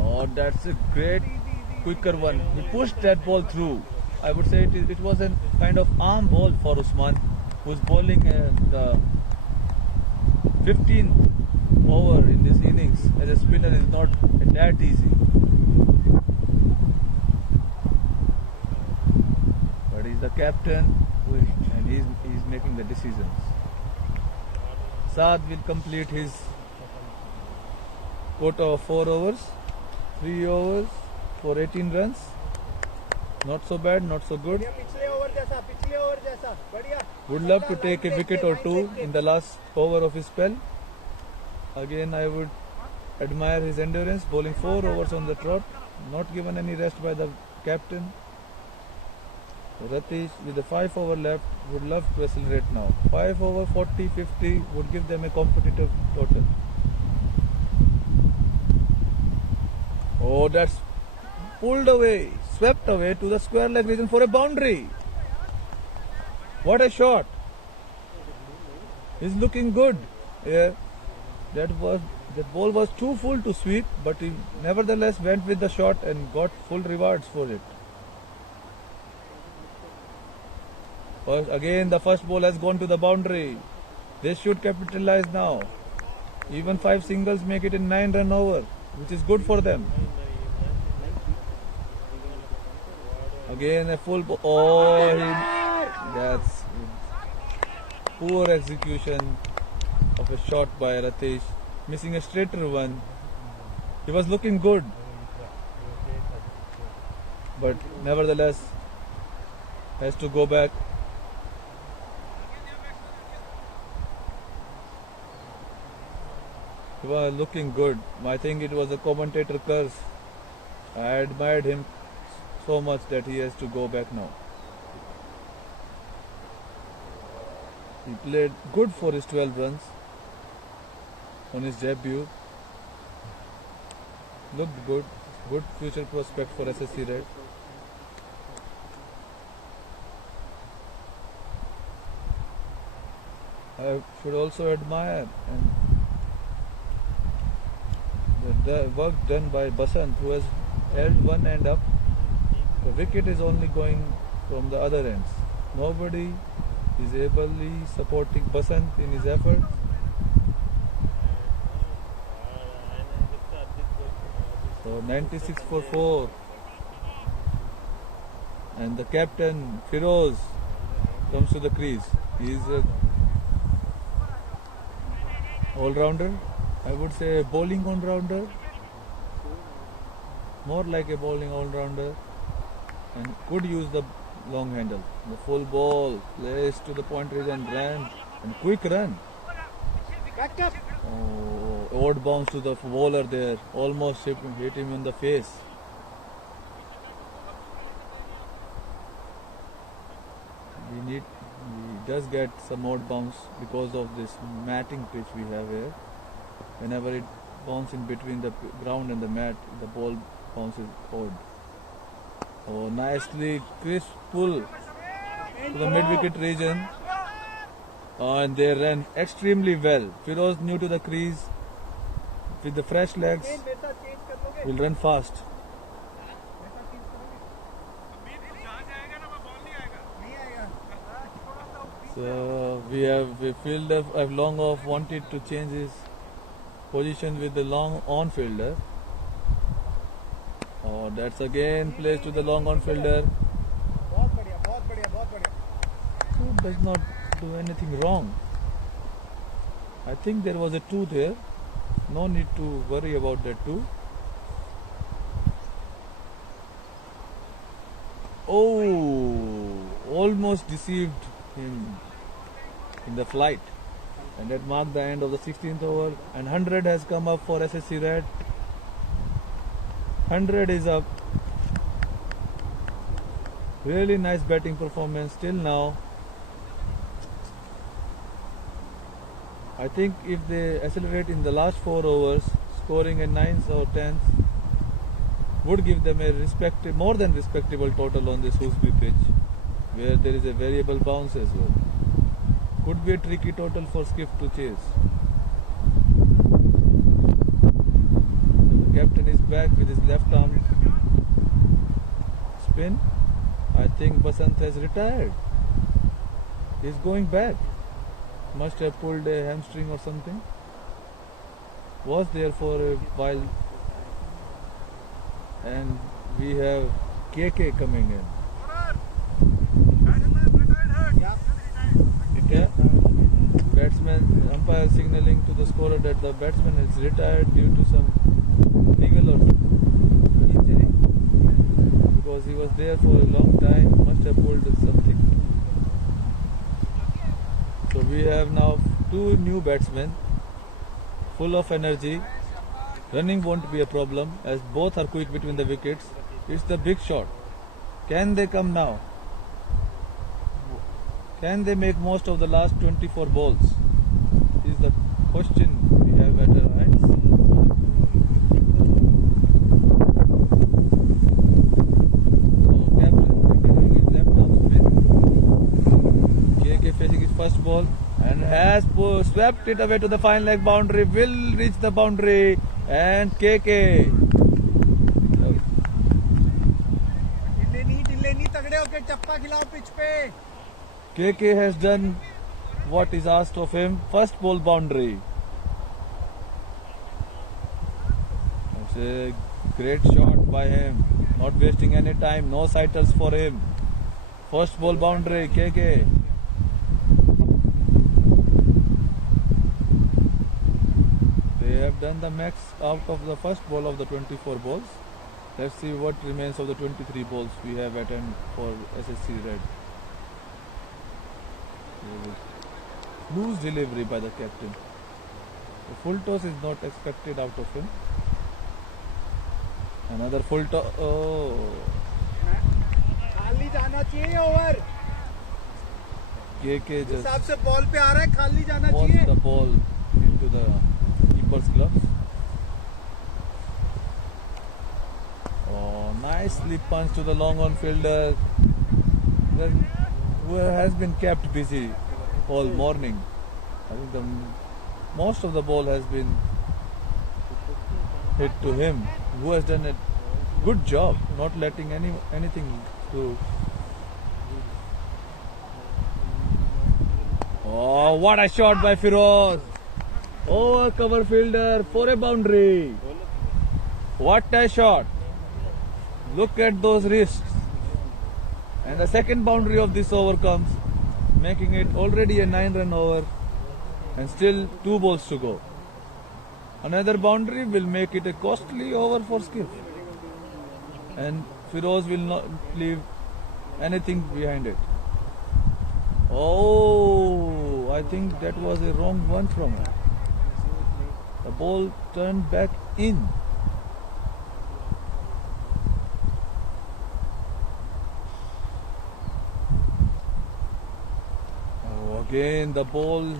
Oh, that's a great quicker one. He pushed that ball through. I would say it was a kind of arm ball for Usman, who's bowling the 15th over in this innings. As a spinner, is not that easy. But he's the captain, and he's making the decisions. Saad will complete his quota of 4 overs, 3 overs for 18 runs. Not so bad, not so good. Would love to take a wicket or 2 in the last over of his spell. Again, I would admire his endurance, bowling 4 overs on the trot, not given any rest by the captain. Ratish, with the 5 over left, would love to accelerate now. 5 over 40, 50 would give them a competitive total. Oh, that's pulled away, swept away to the square leg region for a boundary. What a shot! He's looking good. Yeah, that ball was too full to sweep, but he nevertheless went with the shot and got full rewards for it. Again, the first ball has gone to the boundary. They should capitalize now. Even 5 singles make it a 9-run over, which is good for them. Again, a full ball. Oh, that's poor execution of a shot by Ratish, missing a straighter one. He was looking good, but nevertheless has to go back. He was looking good. I think it was a commentator curse. I admired him so much that he has to go back now. He played good for his 12 runs on his debut. Looked good. Good future prospect for SSC Red. I should also admire the work done by Basant, who has held one end up. The wicket is only going from the other ends. Nobody is ably supporting Basant in his efforts. So 96 for 4. And the captain, CricHeroes, comes to the crease. He is an all-rounder. I would say a bowling all-rounder. More like a bowling all-rounder. And could use the long handle. The full ball placed to the point ridge and ran. And quick run. Oh, odd bounce to the bowler there. Almost hit him in the face. He does get some odd bounce because of this matting pitch we have here. Whenever it bounces in between the ground and the mat, the ball bounces odd. Oh, nicely crisp pull to the mid-wicket region. And they ran extremely well. CricHeroes new to the crease with the fresh legs will run fast. So we filled up long off wanted to change his position with the long on fielder. Oh, that's again placed to the long on fielder. Who does not do anything wrong? I think there was a 2 there. No need to worry about that 2. Oh, almost deceived him in the flight. And that marked the end of the 16th over. And 100 has come up for SSC Red. 100 is up. Really nice batting performance till now. I think if they accelerate in the last 4 overs, scoring a 9th or 10th would give them a more than respectable total on this Hoosby pitch, where there is a variable bounce as well. Could be a tricky total for SIKIF to chase. So the captain is back with his left arm spin. I think Basant has retired. He is going back. Must have pulled a hamstring or something. Was there for a while. And we have KK coming in. Okay. Batsman, umpire signaling to the scorer that the batsman is retired due to some legal or injury. Because he was there for a long time, must have pulled something. So we have now 2 new batsmen, full of energy. Running won't be a problem as both are quick between the wickets. It's the big shot. Can they come now? Can they make most of the last 24 balls? Is the question we have at our hands. So captain continuing his left arm spin. KK facing his first ball and has swept it away to the fine leg boundary. Will reach the boundary. And KK ढिल्ले नहीं तगड़े होके चप्पा खिलाओ pitch पे KK has done what is asked of him. First ball boundary. That's a great shot by him. Not wasting any time. No sighters for him. First ball boundary, KK. They have done the max out of the first ball of the 24 balls. Let's see what remains of the 23 balls we have at hand for SSC Red. Loose delivery by the captain. The full toss is not expected out of him. Another full toss. Oh. खाली जाना चाहिए over KK just हिसाब से ball पे आ रहा है खाली जाना forced चाहिए the ball into the keeper's gloves. Oh, nicely punched to the long on fielder. Who has been kept busy all morning. I think most of the ball has been hit to him. Who has done a good job not letting anything through. Oh, what a shot by Feroz! Over cover fielder for a boundary. What a shot! Look at those wrists. And the second boundary of this over comes, making it already a 9-run over and still 2 balls to go. Another boundary will make it a costly over for SIKIF. And Feroz will not leave anything behind it. Oh, I think that was a wrong one from him. The ball turned back in. Oh, again the ball,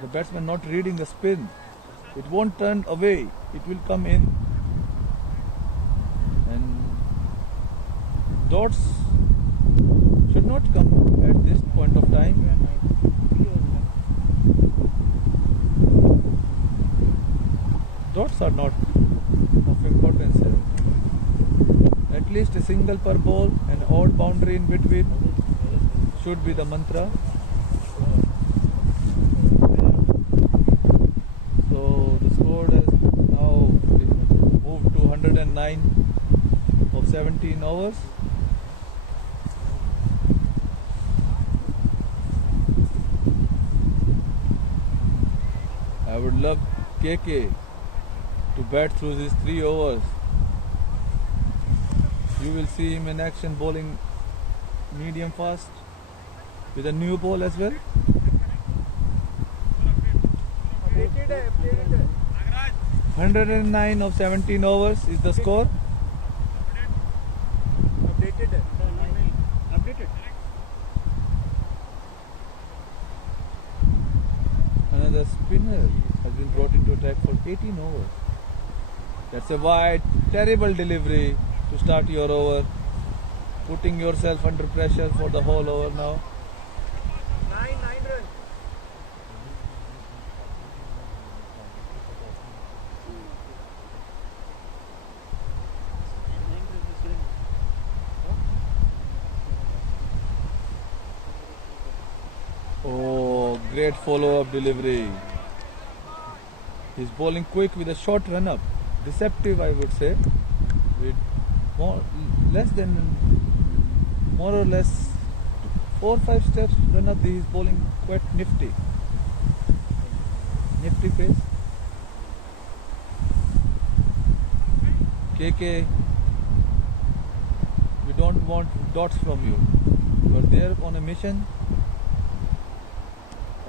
the batsman not reading the spin. It won't turn away, it will come in. And dots should not come at this point of time. Dots are not of importance here. At least a single per ball, an odd boundary in between should be the mantra. So the score has now moved to 109 of 17 overs. I would love KK to bat through these 3 overs. You will see him in action bowling medium fast with a new ball as well. 109 of 17 overs is the score. Another spinner has been brought into attack for 18 overs. That's a wide, terrible delivery to start your over. Putting yourself under pressure for the whole over now. 9 runs. Oh, great follow-up delivery. He's bowling quick with a short run-up. Deceptive, I would say. With more or less 4 or 5 steps run-up, he's bowling quite nifty. Nifty pace. KK, we don't want dots from you. You are there on a mission.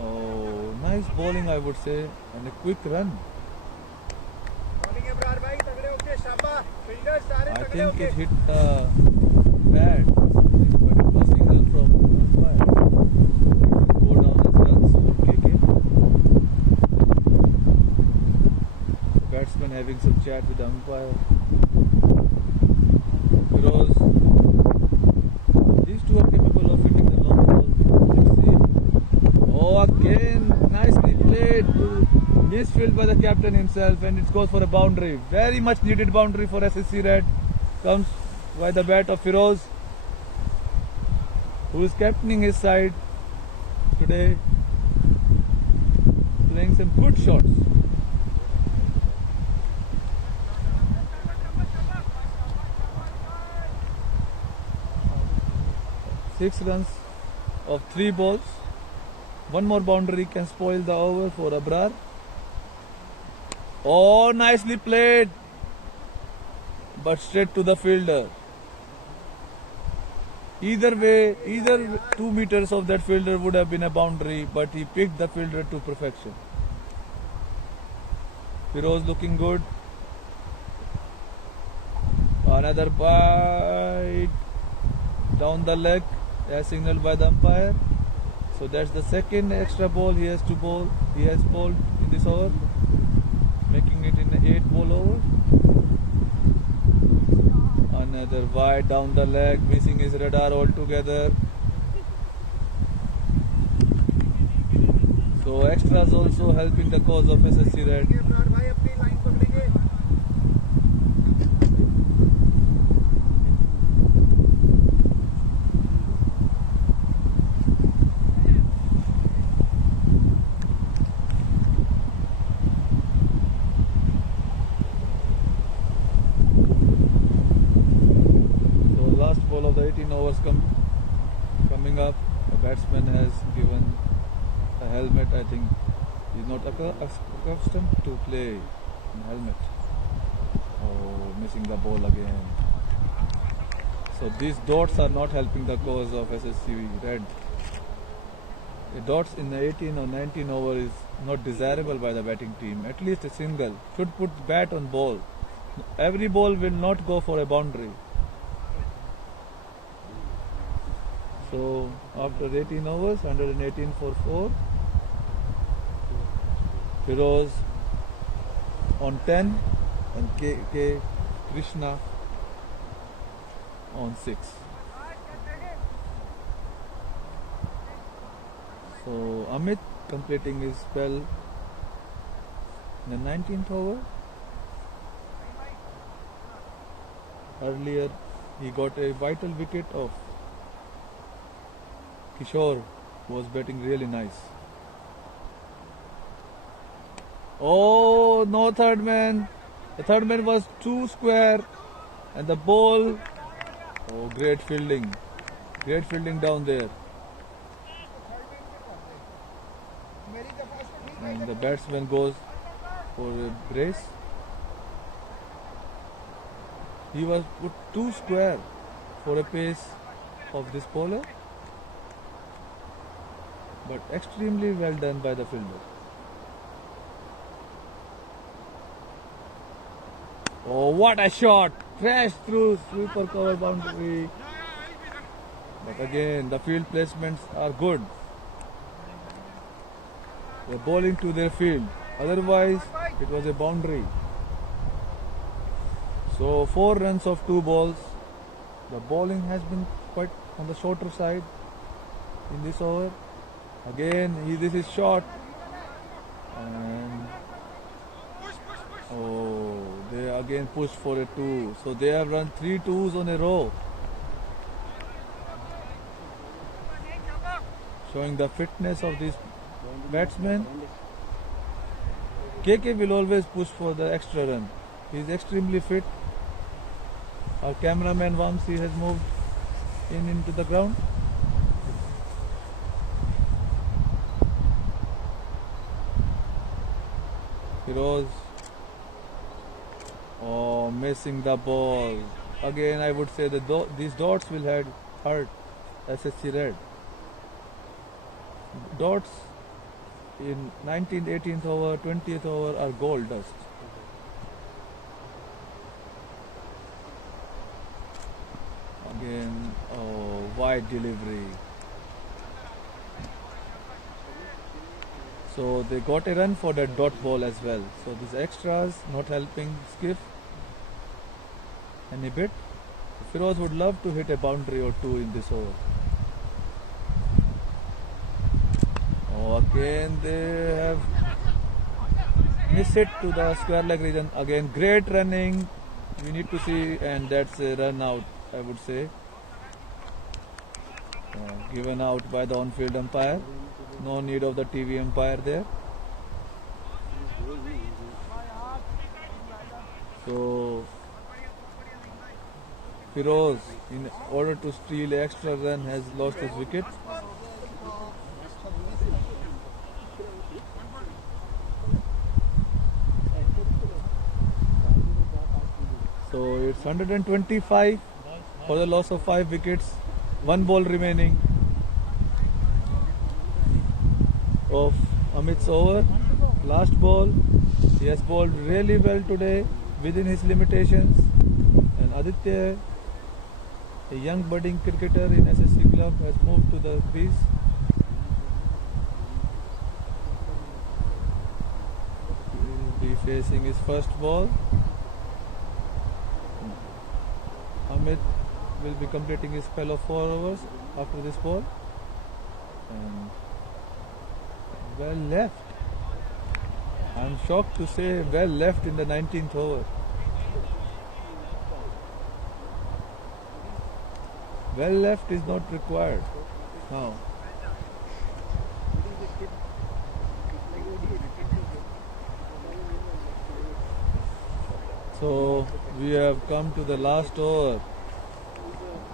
Oh, nice bowling, I would say, and a quick run. I think it hit the pad, but it was single from umpire. Go down as runs for KK. The batsman having some chat with the umpire. Feroz, these two are capable of hitting the long ball. Let's see. Oh, again, nicely played. Misfield by the captain himself, and it goes for a boundary. Very much needed boundary for SSC Red. Comes by the bat of Feroz, who is captaining his side today playing some good shots. 6 runs of 3 balls. One more boundary can spoil the over for Abrar. Oh, nicely played, but straight to the fielder. Either way, either 2 meters of that fielder would have been a boundary, but he picked the fielder to perfection. Feroz looking good. Another bite down the leg as signaled by the umpire. So that's the second extra ball he has bowled in this over, making it in an 8-ball over. Another wide down the leg, missing his radar altogether. So extras also helping the cause of SSC Red. Ball of the 18 overs coming up. The batsman has given a helmet. I think he's not accustomed to play in helmet. Oh, missing the ball again. So these dots are not helping the cause of SSC Red. The dots in the 18 or 19 over is not desirable by the batting team. At least a single should put bat on ball. Every ball will not go for a boundary. So after 18 overs, 118 for 4. Feroz on 10 and K. Krishna on 6. So Amit completing his spell in the 19th over. Earlier he got a vital wicket of Kishore, who was batting really nice. Oh, no third man. The third man was too square, and the ball. Oh, great fielding. Great fielding down there. And the batsman goes for a brace. He was put too square for a pace of this bowler. But extremely well done by the fielder. Oh, what a shot! Crashed through sweeper cover boundary. But again, the field placements are good. They're bowling to their field. Otherwise, it was a boundary. So 4 runs of 2 balls. The bowling has been quite on the shorter side in this over. Again, this is short, and oh, they again pushed for a 2. So they have run 3 2s on a row, showing the fitness of these batsmen. KK will always push for the extra run. He is extremely fit. Our cameraman Vamsi has moved into the ground. Feroz, oh, missing the ball. Again, I would say that these dots will hurt SSC Red. Dots in 19th, 18th over, 20th over are gold dust. Again, oh, wide delivery. So they got a run for that dot ball as well. So these extras not helping SIKIF any bit. Feroz would love to hit a boundary or 2 in this over. Oh, again they have missed it to the square leg region. Again, great running. We need to see, and that's a run out, I would say. Given out by the on-field umpire. No need of the TV umpire there. So Firoz, in order to steal extra run, has lost his wicket. So it's 125 for the loss of 5 wickets. 1 ball remaining of Amit's over. Last ball. He has bowled really well today within his limitations. And Aditya, a young budding cricketer in SSC club, has moved to the crease. He will be facing his first ball. Amit will be completing his spell of 4 overs after this ball. And well left. I'm shocked to say well left in the 19th over. Well left is not required now. So we have come to the last over,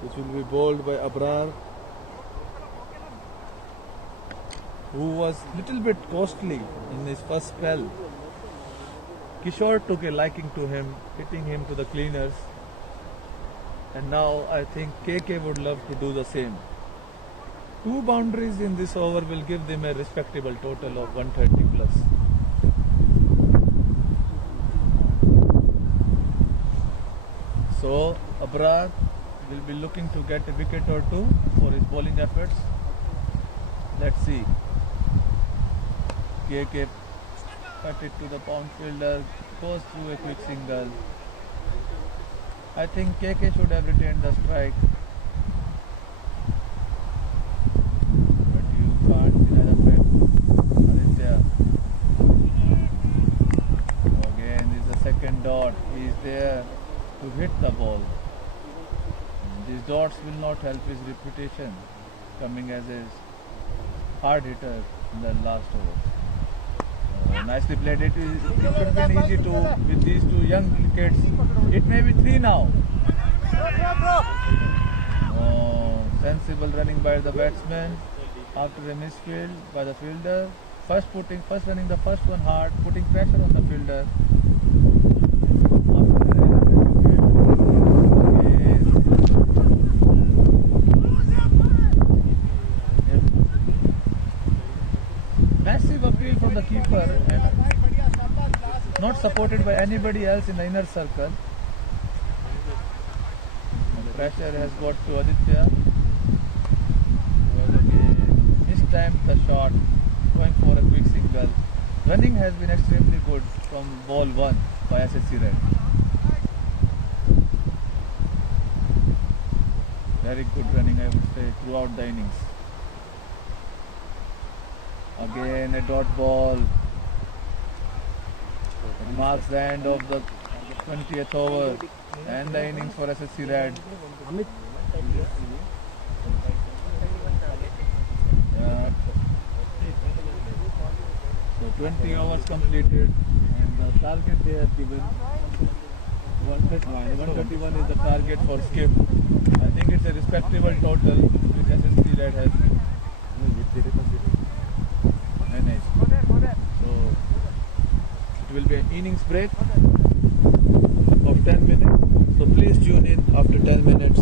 which will be bowled by Abrar, who was little bit costly in his first spell. Kishore took a liking to him, hitting him to the cleaners, and now I think KK would love to do the same. 2 boundaries in this over will give them a respectable total of 130 plus. So Abrar will be looking to get a wicket or 2 for his bowling efforts. Let's see. KK cut it to the pound fielder, goes through a quick single. I think KK should have retained the strike. But you can't deny the fact. Aditya. Again, this is the second dot. He is there to hit the ball. These dots will not help his reputation coming as a hard hitter in the last over. Nicely played. It could have been easy to with these 2 young wickets. It may be 3 now. Sensible running by the batsman after a misfield by the fielder. First running the first one hard, putting pressure on the fielder. Massive appeal from the keeper and not supported by anybody else in the inner circle. The pressure has got to Aditya, who has again mistimed the shot, going for a quick single. Running has been extremely good from ball 1 by SSC Red. Very good running, I would say, throughout the innings. Again a dot ball. It marks the end of the 20th over and the innings for SSC Red. So 20 overs completed and the target they have given 131 is the target for skip. I think it's a respectable total which SSC Red has managed. So it will be an innings break of 10 minutes. So please tune in after 10 minutes.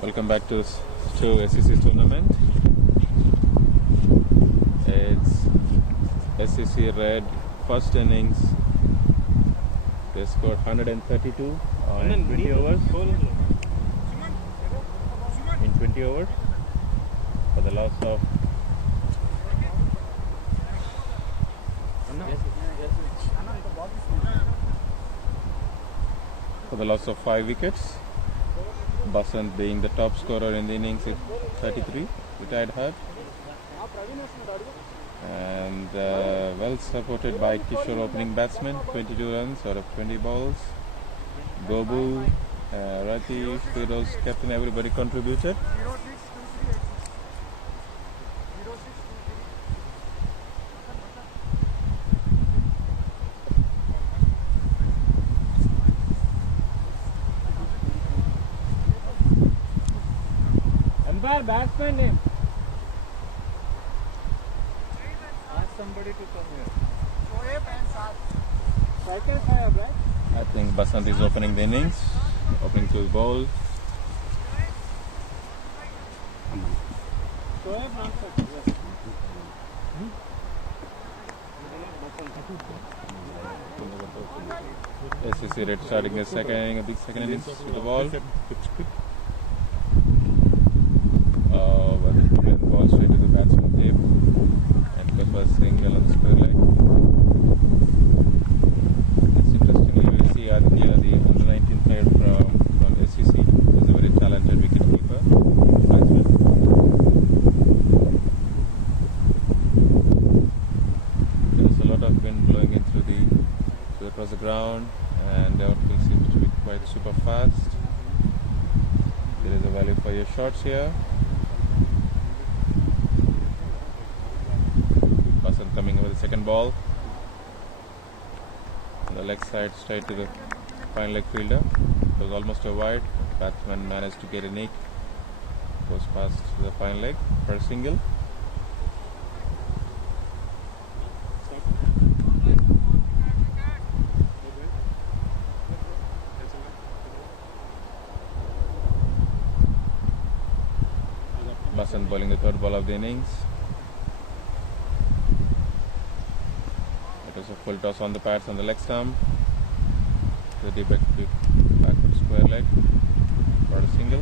Welcome back to SCC Tournament. It's SCC Red first innings. They scored 132 in 20 overs. In 20 overs for the loss of for the loss of 5 wickets. Basant being the top scorer in the innings with 33, retired hurt. And well supported by Kishore opening batsman, 22 runs out of 20 balls. Gobu, Rati, Firoz, captain, everybody contributed. Batsman name. Ask somebody to come here. SIKIF of, right? I think Basant is opening the innings, opening to the ball. SCC Red starting a big second innings with the ball. Ball straight to the batsman tip and goes for a single on the square leg. It's interestingly we see Aditya, the under 19 player from SCC, is a very talented wicket keeper batsman. There's a lot of wind blowing in across the ground, and the outfield seems to be quite super fast. There is a value for your shots here. Coming over the second ball on the leg side, straight to the fine leg fielder. It was almost a wide. Batsman managed to get a nick, goes past the fine leg for a single. Basant bowling the third ball of the innings. It was a full toss on the pads on the leg stump. The deep backward square leg for a single.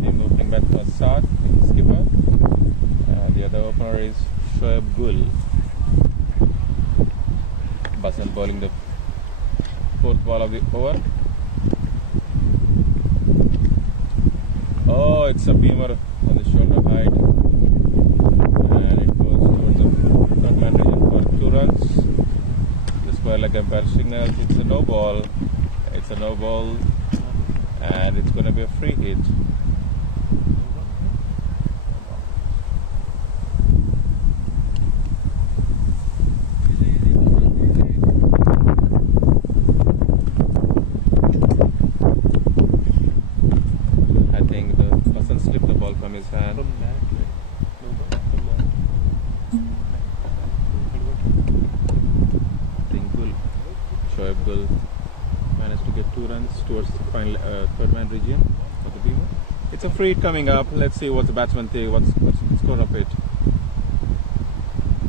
The opening bat was Saad, the skipper. The other opener is Shoaib Gul. Basant bowling the fourth ball of the over. Oh, it's a beamer on the shoulder height, and it goes towards the third man region for 2 runs. The square leg umpire signals it's a no ball. It's a no ball, and it's going to be a free hit. From his hand. I think Shoaib Gul managed to get 2 runs towards the final third man region for the beamer. It's a free hit coming up. Let's see what the batsman thinks. What's the score of it?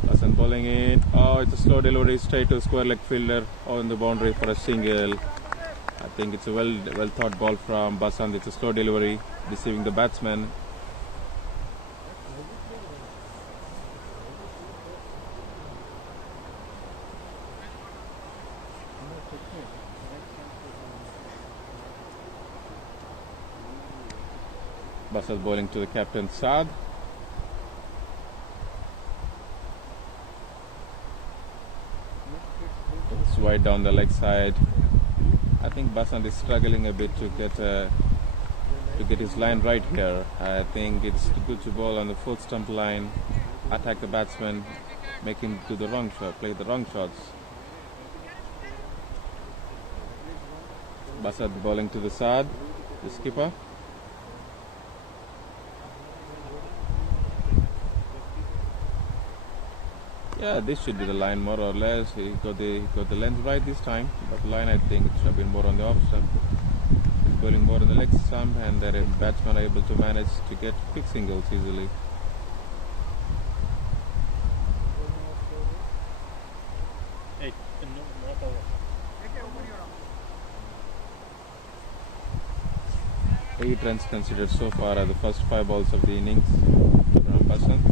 Basant bowling in. Oh, it's a slow delivery straight to the square leg fielder on the boundary for a single. I think it's a well thought ball from Basant. It's a slow delivery, deceiving the batsman. Basant bowling to the captain Saad. It's wide down the leg side. I think Basant is struggling a bit to get his line right here. I think it's good to bowl on the fourth stump line, attack the batsman, make him do the wrong shot, play the wrong shots. Basant bowling to the Saad, the skipper. Yeah, this should be the line more or less. He got the length right this time, but line I think it should have been more on the off stump. He's bowling more on the leg stump, and the batsmen are able to manage to get quick singles easily. Eight runs considered so far are the first 5 balls of the innings from Basant.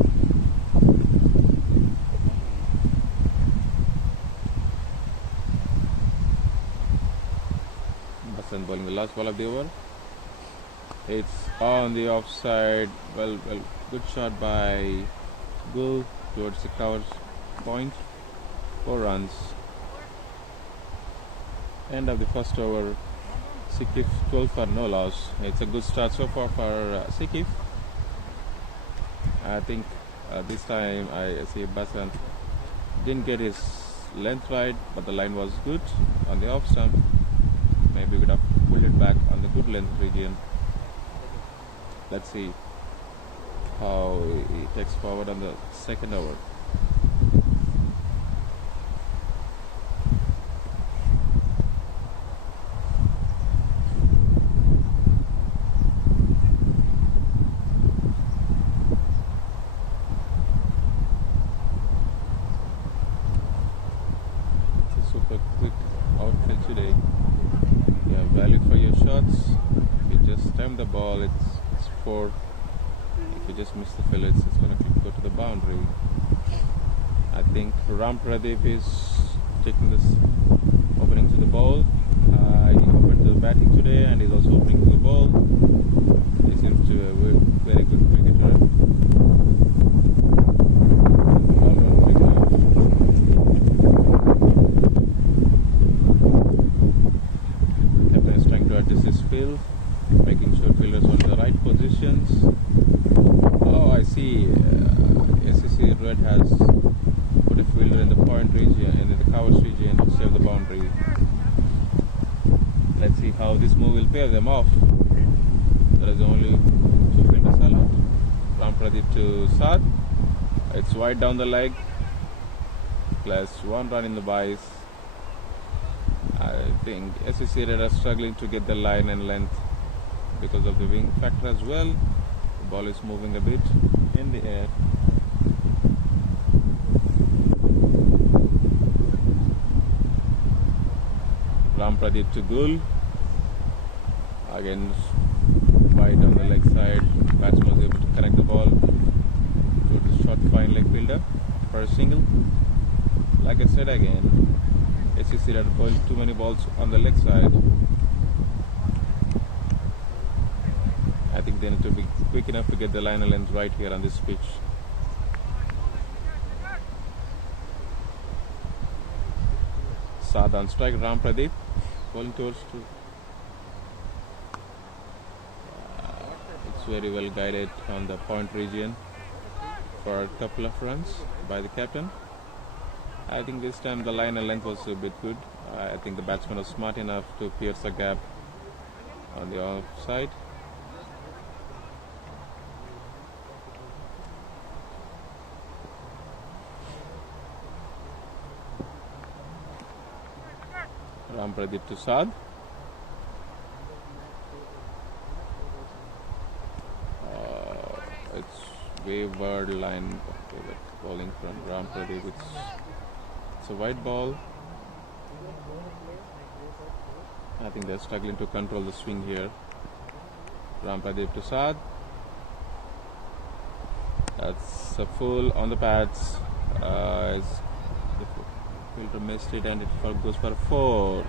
Basant bowling the last ball of the over. It's on the offside. Well, good shot by Gull towards the cover point. 4 runs. End of the first over. SIKIF 12 for no loss. It's a good start so far for SIKIF. I think this time I see Basant didn't get his length right, but the line was good on the off stump. Maybe we could have pulled it back on the good length region. Let's see how he takes forward on the second over. Super quick outfit today. You have value for your shots. If you just stem the ball, it's 4. If you just miss the fillets, it's going to go to the boundary. I think Ram Pradeep is taking this opening to the ball. He opened to the batting today, and he's also opening to the ball. He seems to be a very good cricketer. Field, making sure fielders are in the right positions. Oh, I see. SCC Red has put a fielder in the point region, in the covers region, to save the boundary. Let's see how this move will pay them off. There is only 2 fielders allowed. Ram Pradeep to Saad. It's wide down the leg. Plus 1 run in the byes. I think SCC Red are struggling to get the line and length because of the wing factor as well. The ball is moving a bit in the air. Ram Pradeep to Gul. Again wide on the leg side. Batsman was able to connect the ball to the short fine leg fielder for a single. Like I said again, SCC Red are bowling too many balls on the leg side. I think they need to be quick enough to get the line and length right here on this pitch. Saad on strike, Ram Pradeep bowling towards to. It's very well guided on the point region for a couple of runs by the captain. I think this time the line and length was a bit good. I think the batsman was smart enough to pierce the gap on the offside. Ram Pradeep to Saad. It's wayward line bowling from Ram Pradeep. It's a wide ball. I think they're struggling to control the swing here. Ram Pradeep to Saad. That's a full on the pads. The fielder missed it and it goes for 4.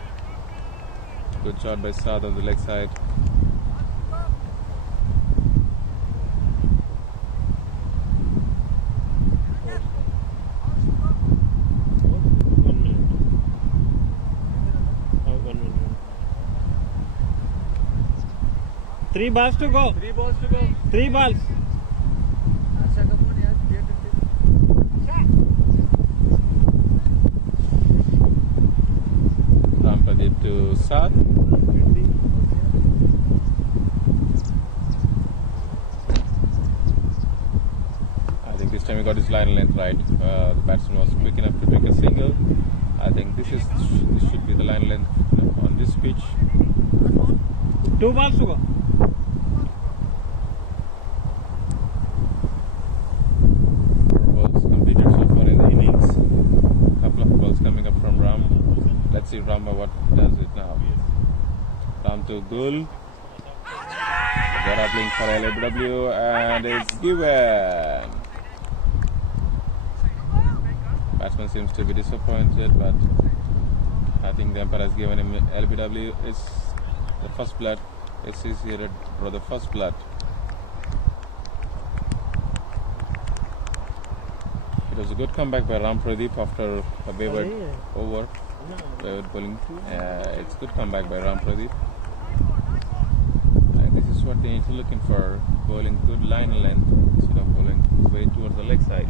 Good shot by Saad on the leg side. Three balls to go. 3 balls to go. 3 balls. Ram Pradeep to Saad. I think this time he got his line length right. The batsman was quick enough to take a single. I think this should be the line length on this pitch. 2 balls to go. Balls completed so far in the innings. Couple of balls coming up from Ram. Let's see Rama what does it now. Ram to Gul. They're applying for LAW and it's given. Batsman seems to be disappointed, but I think the umpire has given him LBW. It's the first blood. SCC red for the first blood. It was a good comeback by Ram Pradeep after a wayward over. Wayward bowling. It's a good comeback by Ram Pradeep. This is what they need to looking for, bowling good line length instead of bowling way towards the leg side.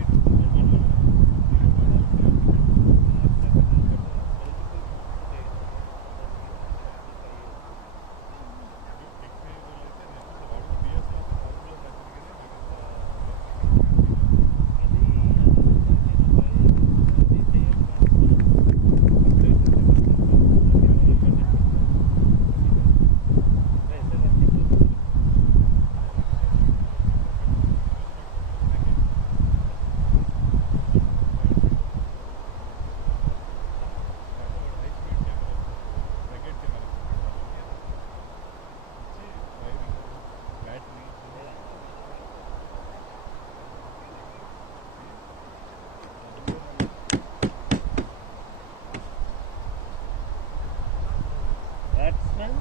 Batsman?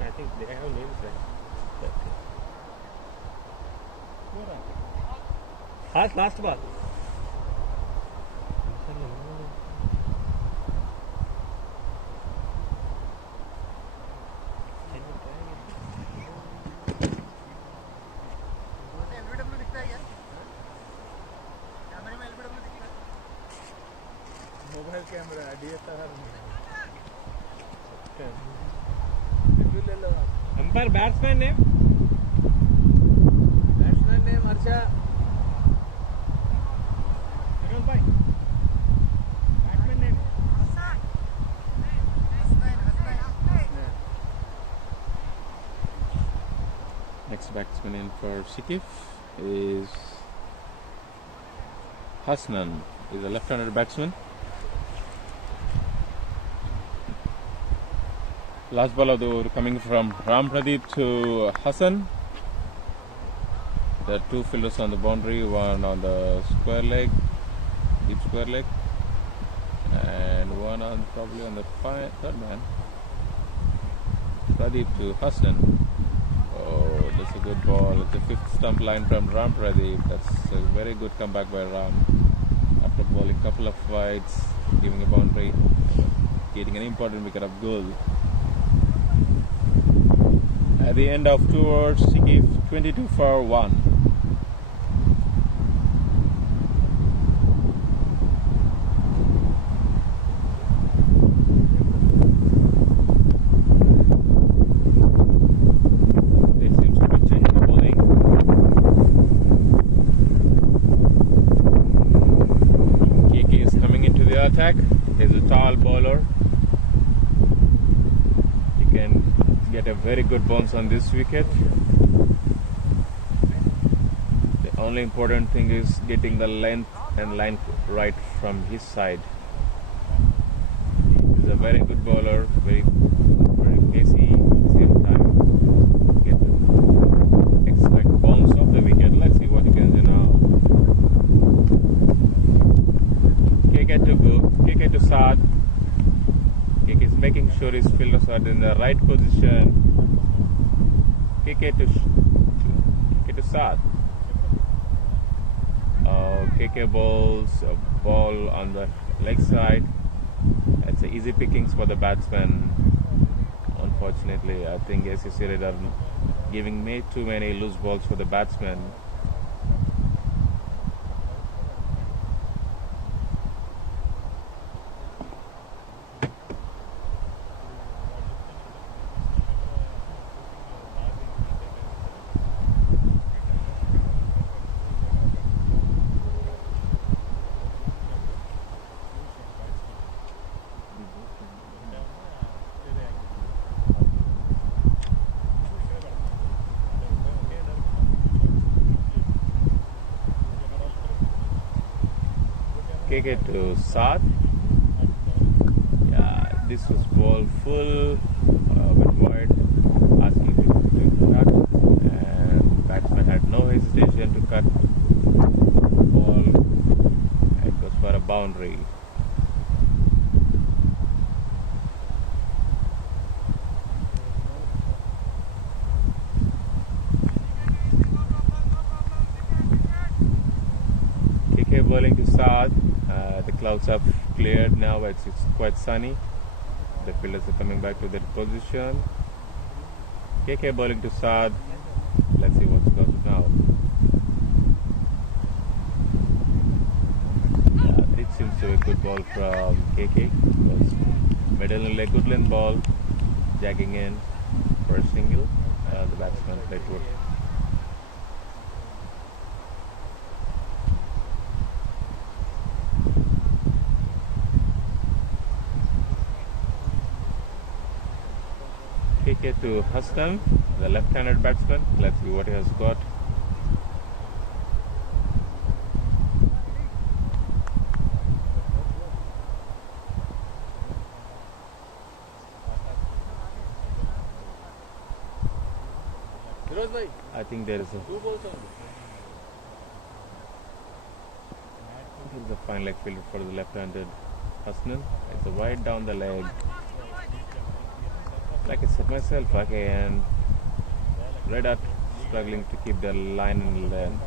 I think they have names right. Last ball. Mobile camera DSLR Umpire batsman name? Batsman name Arsha Batsman name? Next batsman in for SIKIF is Hasnan. He's a left-handed batsman. Last ball of the over coming from Ram Pradeep to Hassan. There are two fielders on the boundary, one on the square leg, deep square leg, and one on probably on the third man. Pradeep to Hassan. Oh, that's a good ball. It's a fifth stump line from Ram Pradeep. That's a very good comeback by Ram. After bowling a couple of wides, giving a boundary, getting an important wicket of goal. At the end of 2 overs, SIKIF 22 for 1. There seems to be change in bowling. KK is coming into the attack. He's a tall bowler. He can get a very good bounce on this wicket. The only important thing is getting the length and line right from his side. He's a very good bowler, very pacey at the same time. Expect bounce of the wicket. Let's see what he can do now. KK to go, KK to Saad. KK is making sure his fielders are in the right position. KK to Saad. KK bowls a ball on the leg side. It's easy pickings for the batsman. Unfortunately, I think SCC are giving me too many loose balls for the batsman. KK to Saad. Yeah, this was ball full, went wide, asking him to cut, and batsman had no hesitation to cut ball. It was for a boundary. KK bowling to Saad. The clouds have cleared now. It's quite sunny. The fielders are coming back to their position. KK bowling to Saad. Let's see what's got now. This seems to be a good ball from KK. It was middle and leg, good length ball, jagging in for a single. The batsman played to it. KK to Hassan, the left-handed batsman. Let's see what he has got. I think there is a fine leg fielder for the left-handed Hassan. It's a wide down the leg. Like I said myself, okay, and Red are struggling to keep their line in length.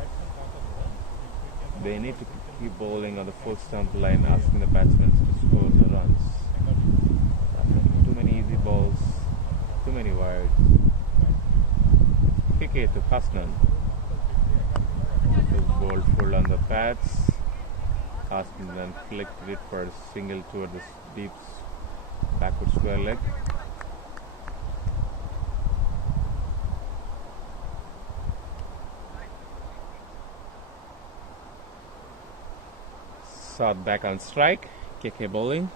They need to keep bowling on the full stump line, asking the batsmen to score the runs. Too many easy balls, too many wides. KK to Hasnan. It was bowled full on the pads. Hasnan then flicked it for a single toward the deep backward square leg. Saad back on strike. KK bowling.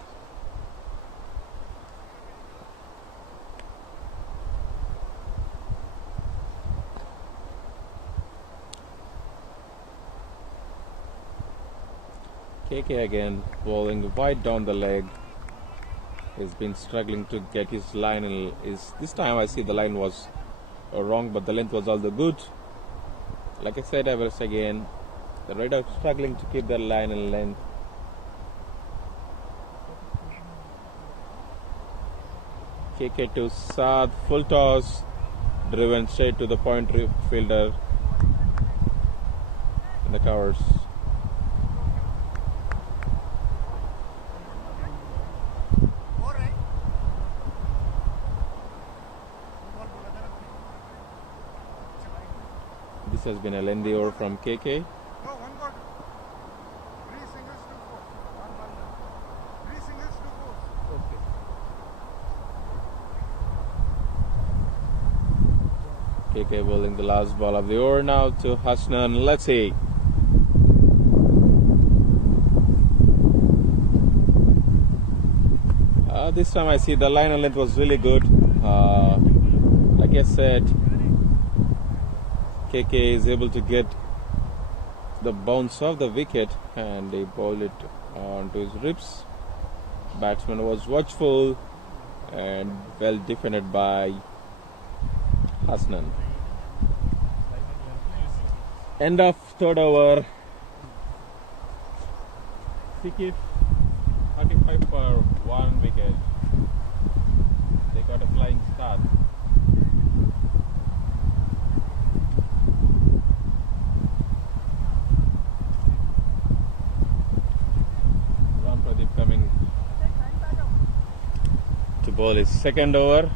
KK again bowling wide down the leg. He's been struggling to get his line in. This time I see the line was wrong, but the length was also good. Like I said, I will say again, the Red are struggling to keep their line in length. KK to Saad, full toss, driven straight to the point fielder in the covers. This has been a lengthy over from KK. KK bowling the last ball of the over now to Hasnan. Let's see. This time I see the line and length was really good. Like I said, KK is able to get the bounce of the wicket and they bowled it onto his ribs. Batsman was watchful and well defended by Hasnan. End of third over. SIKIF 35 for 1 wicket. They got a flying start. Pradeep coming to bowl his second over.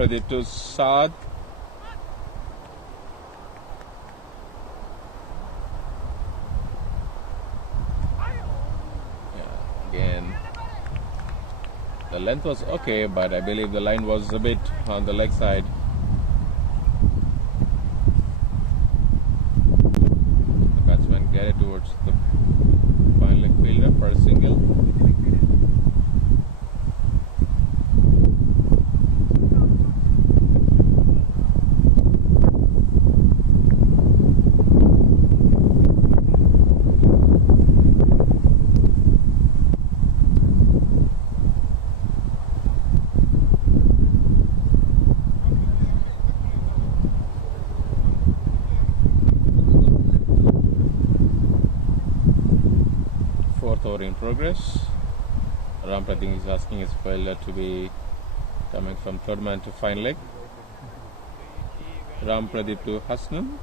Pradeep to Saad. Again, length was okay, but I believe the line was a bit on the leg side. The batsman get it towards the fine leg fielder for a single. Fourth over in progress. Ram Pradeep is asking his fielder to be coming from third man to fine leg. Ram Pradeep to Hasnan.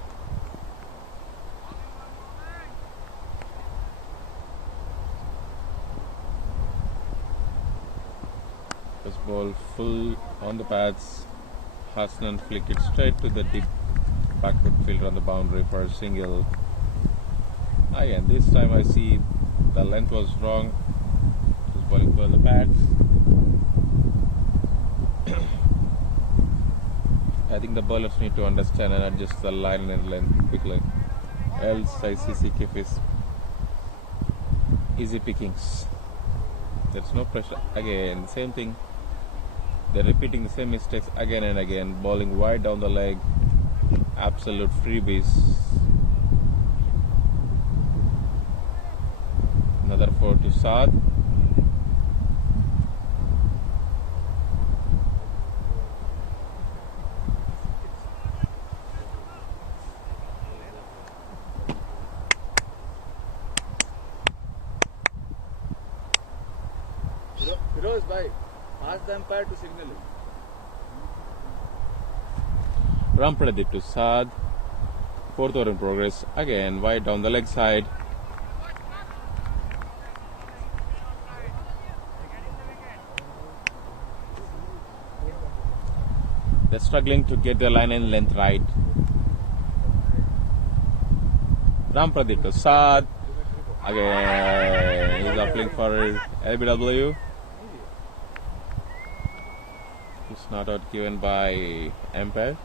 First ball full on the pads. Hasnan flick it straight to the deep backward fielder on the boundary for a single. Again, this time I see the length was wrong. He was bowling for the pads. I think the bowlers need to understand and adjust the line and length quickly. Else I see SIKIF is easy pickings. There's no pressure. Again, same thing. They're repeating the same mistakes again and again. Bowling wide down the leg. Absolute freebies. Another 4 to Saad. Firoz bhai, ask the umpire to signal him. Ram Pradeep to Saad. Fourth over in progress. Again, wide down the leg side. They're struggling to get the line and length right. Ram Pradeep to Saad. Again, he's appealing for LBW. It's not out given by umpire.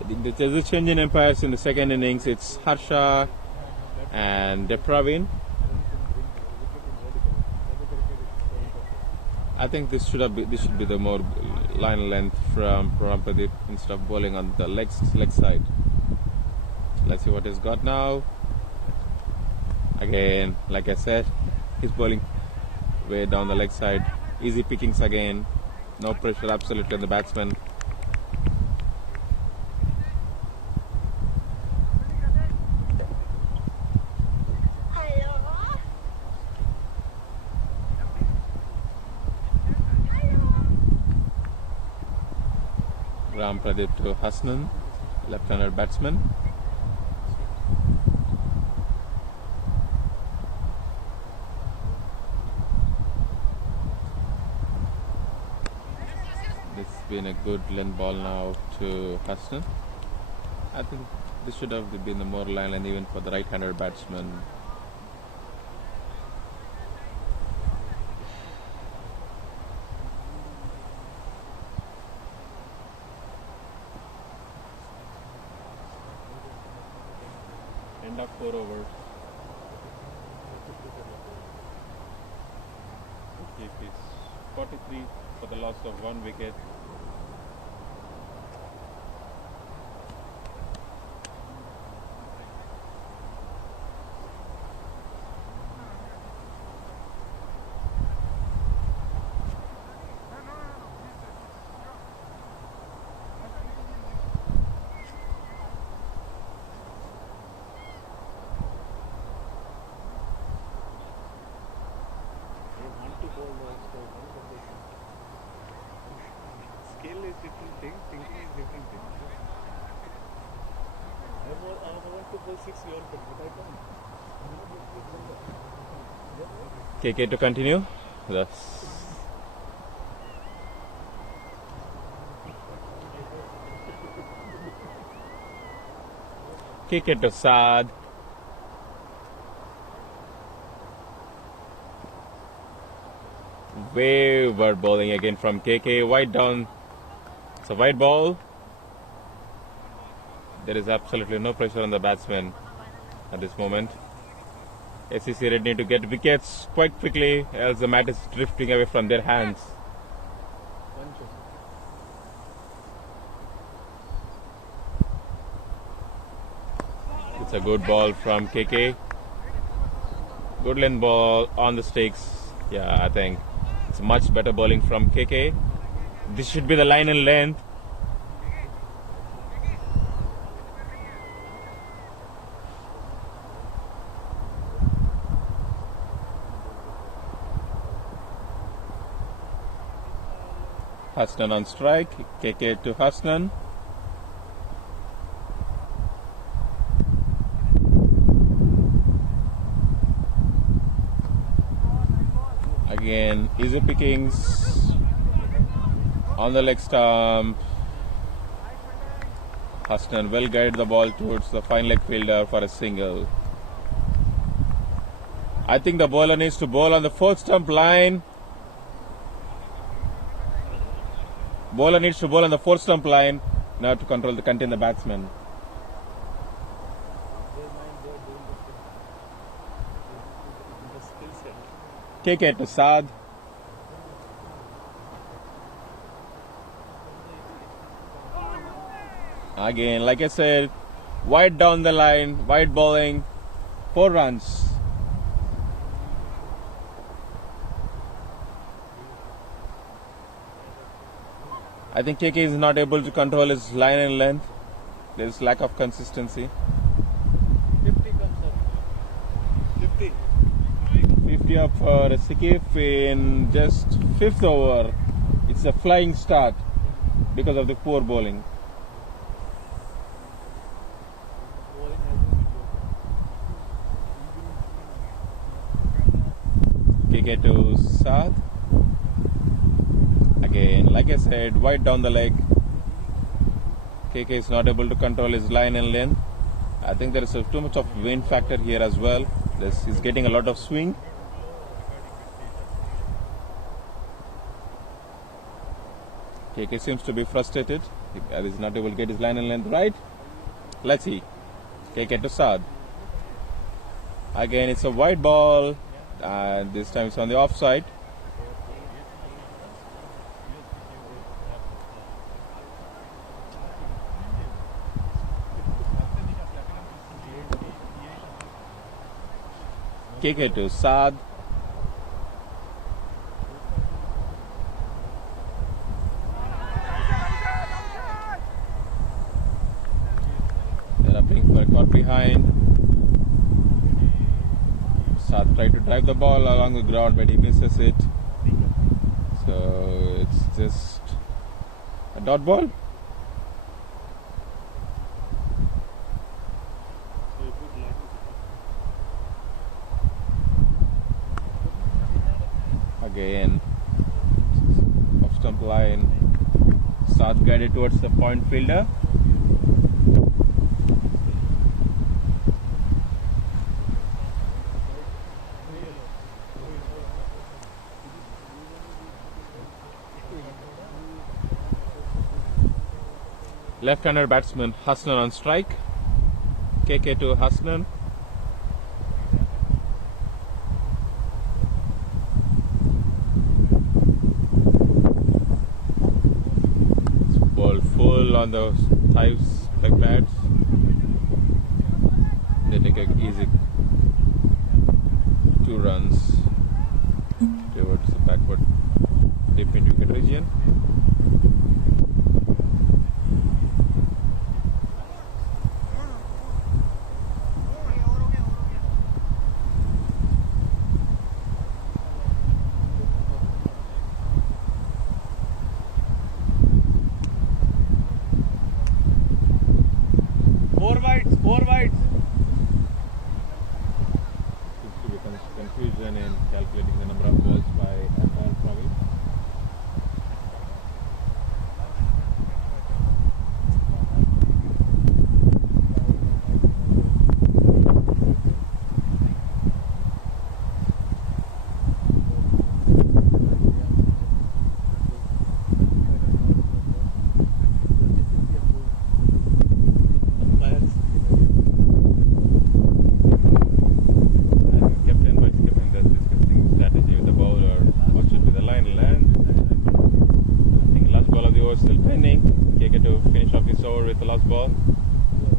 I think there's a change in umpires in the second innings. It's Harsha and Depravin. I think this should be the more line length from Ram Pradeep instead of bowling on the leg side. Let's see what he's got now. Again, like I said, he's bowling way down the leg side. Easy pickings again. No pressure absolutely on the batsman. Ram Pradeep to Hasnan, left-hander batsman. This has been a good length ball now to Hasnan. I think this should have been the more line and even for the right-hander batsman. End of 4 overs. It is 43 for the loss of 1 wicket. Skill is different thing, thinking is different thing. I want to bowl 6 yard, but I can't. KK to continue. Yes. KK to Saad. Wayward bowling again from KK. Wide down. It's a wide ball. There is absolutely no pressure on the batsman at this moment. SCC Red need to get wickets quite quickly, else the mat is drifting away from their hands. It's a good ball from KK. Good length ball on the stakes. Yeah, I think it's much better bowling from KK. This should be the line and length. Hasnan on strike. KK to Hasnan. Again, easy pickings on the leg stump. Hasnan will guide the ball towards the fine leg fielder for a single. I think the bowler needs to bowl on the fourth stump line. Bowler needs to bowl on the fourth stump line now to contain the batsman. KK to Saad. Again, like I said, wide down the line, wide bowling, 4 runs. I think KK is not able to control his line and length. There is lack of consistency. 50 up for SIKIF in just 5th over. It's a flying start because of the poor bowling. KK to Saad. Again, like I said, wide down the leg. KK is not able to control his line and length. I think there is too much of wind factor here as well. He's getting a lot of swing. KK seems to be frustrated. He's not able to get his line and length right. Let's see. KK to Saad. Again, it's a wide ball. This time it's on the offside. KK to Saad. They're upping for a caught behind. Saad tried to drive the ball along the ground, but he misses it. So it's just a dot ball. Again, off stump line. Saad guided towards the point fielder. Left-hander batsman Hasnan on strike. KK to Hasnan. Ball full on the thighs, leg pads. They take an easy 2 runs towards the backward deep into wicket region. Four wides. Seems to be confusion in calculating the number of balls by umpire Praveen.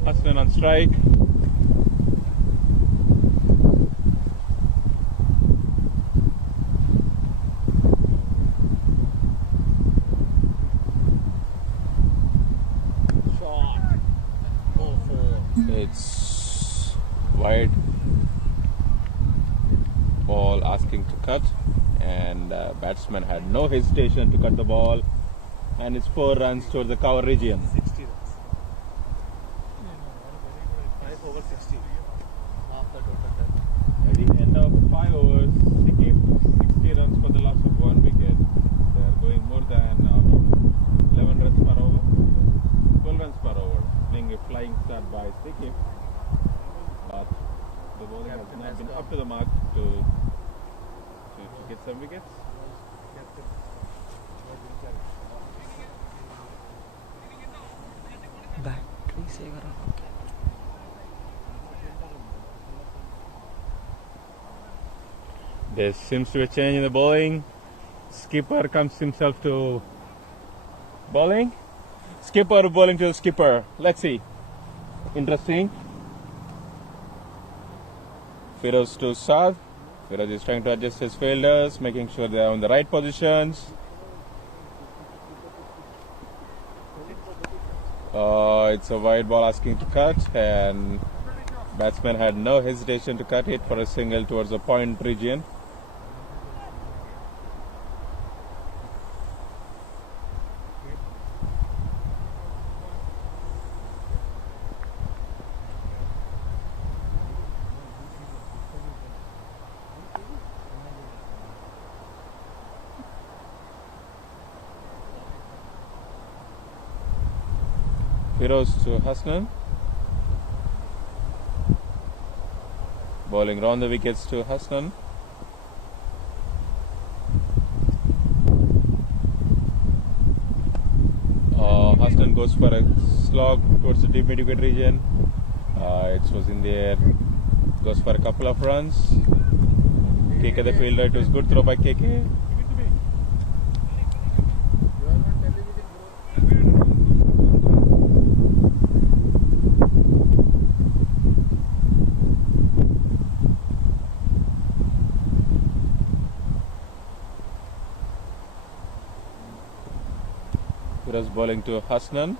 Hassan on strike. It's wide. Ball asking to cut, and batsman had no hesitation to cut the ball, and it's 4 runs towards the cover region. 60 runs. 5 over 60. Half the total done. At the end of 5 overs, SIKIF 60 runs for the loss of 1 wicket. They are going more than 11 runs per over, 12 runs per over, playing a flying start by SIKIF. But the bowling has not been up to the mark to get some wickets. Battery से करा There seems to be a change in the bowling. Skipper comes himself to bowling. Skipper bowling to the skipper. Let's see. Interesting. Feroz to Saad. Feroz is trying to adjust his fielders, making sure they are in the right positions. It's a wide ball asking to cut, and batsman had no hesitation to cut it for a single towards the point region. Feroz to Hasnan. Bowling round the wickets to Hasnan. Hasnan goes for a slog towards the deep mid-wicket region. It was in the air. Goes for a couple of runs. KK the fielder. It was good throw by KK. Feroz bowling to Hasnan,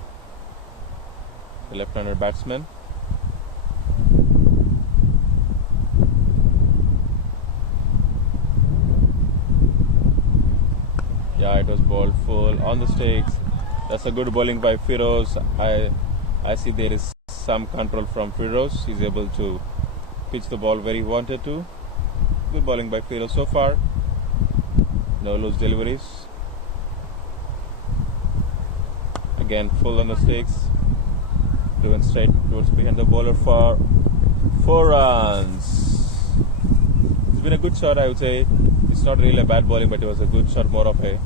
the left-hander batsman. Yeah, it was bowled full on the stakes. That's a good bowling by Feroz. I see there is some control from Feroz. He's able to pitch the ball where he wanted to. Good bowling by Feroz so far. No loose deliveries. Again, full on the stakes, driven straight towards behind the bowler for 4 runs. It's been a good shot, I would say. It's not really a bad bowling, but it was a good shot, more of a.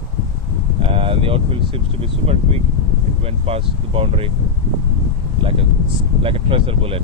And the outfield seems to be super quick. It went past the boundary like a tracer bullet.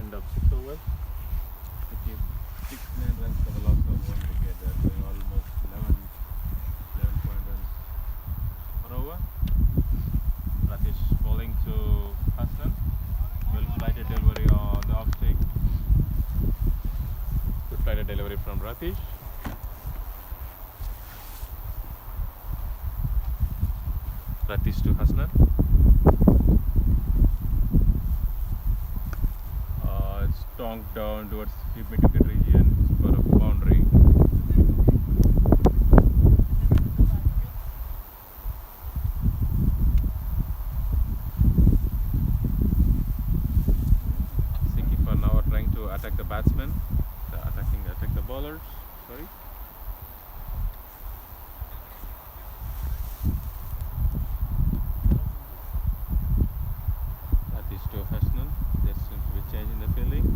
End of 6 overs. SIKIF 69 runs for the loss of 1 wicket. They are doing almost 11 point runs per over. Ratish bowling to Hassan. Well flighted delivery on the off stick. Good flighted delivery from Ratish. Ratish to Hassan. It's tonked down towards the mid-wicket region for a boundary. attack the batsmen, attack the bowlers. Sorry. That is too professional. There seems to be change in the fielding.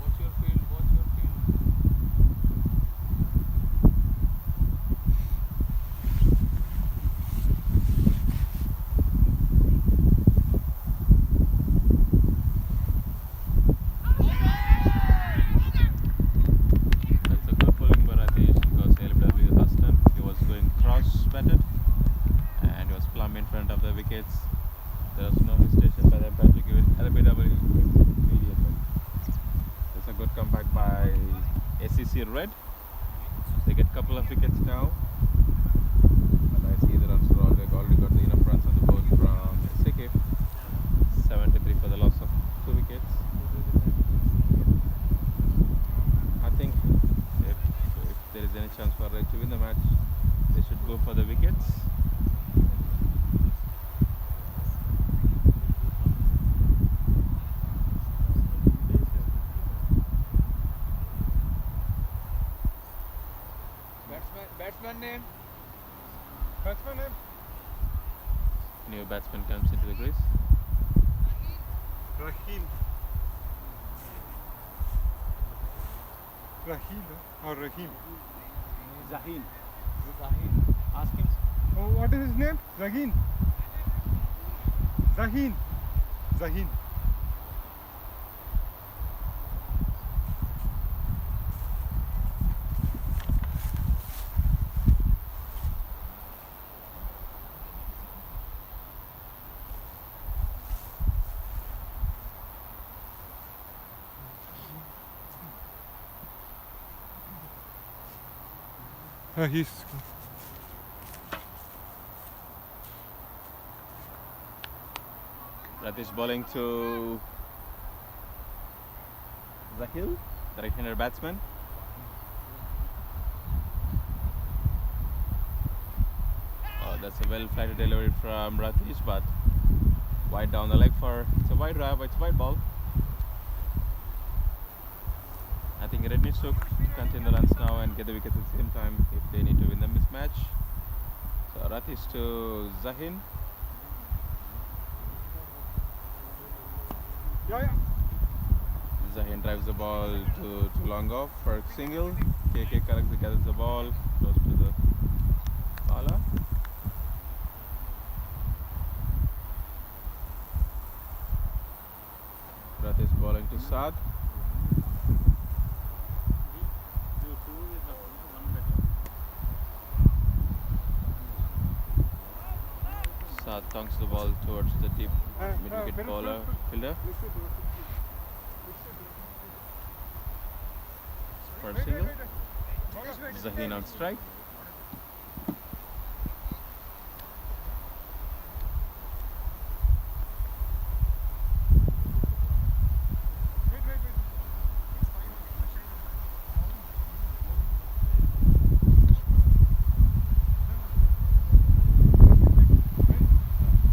Watch your field. Watch your field. That's a good bowling by Ratish because LBW Huston, he was going cross-batted and he was plumb in front of the wickets. There was no hesitation by the umpire to give it LBW immediately. That's a good comeback by SCC Red. They get a couple of wickets now. But I see the runs are already got the enough runs on the board from SIKIF. 73 for the loss of 2 wickets. I think if there is any chance for Red to win the match, they should go for the wickets. Batsman name. New batsman comes into the crease. Rahil or Rahim? Zahin. Ask him. Oh, what is his name? Zahin. He's Ratish bowling to Zahil, the right-hander batsman. Oh, that's a well-flighted delivery from Ratish, but wide down the leg for it's a wide ball. I think Red needs to contain the runs now and get the wickets at the same time if they need to win the mismatch. So Ratish to Zahin. Zahin drives the ball to long off for a single. KK corrects gathers the ball close to the bowler. Ratish bowling to Saad. Saad thunks the ball towards the deep mid-wicket bowler fielder for a single. Zahin on strike.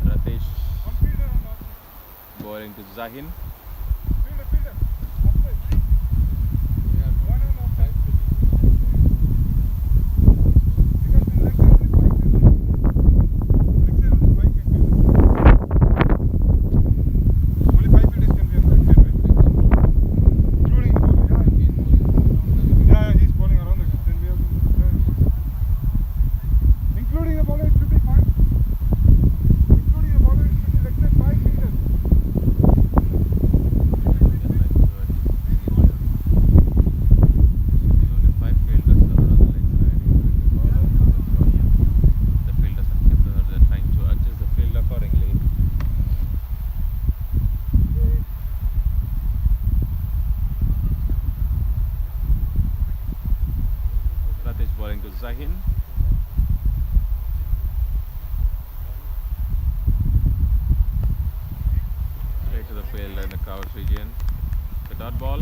Ratish bowling to Zahin. Bowling to Zahin. Straight to the field in the coverage region. The dot ball.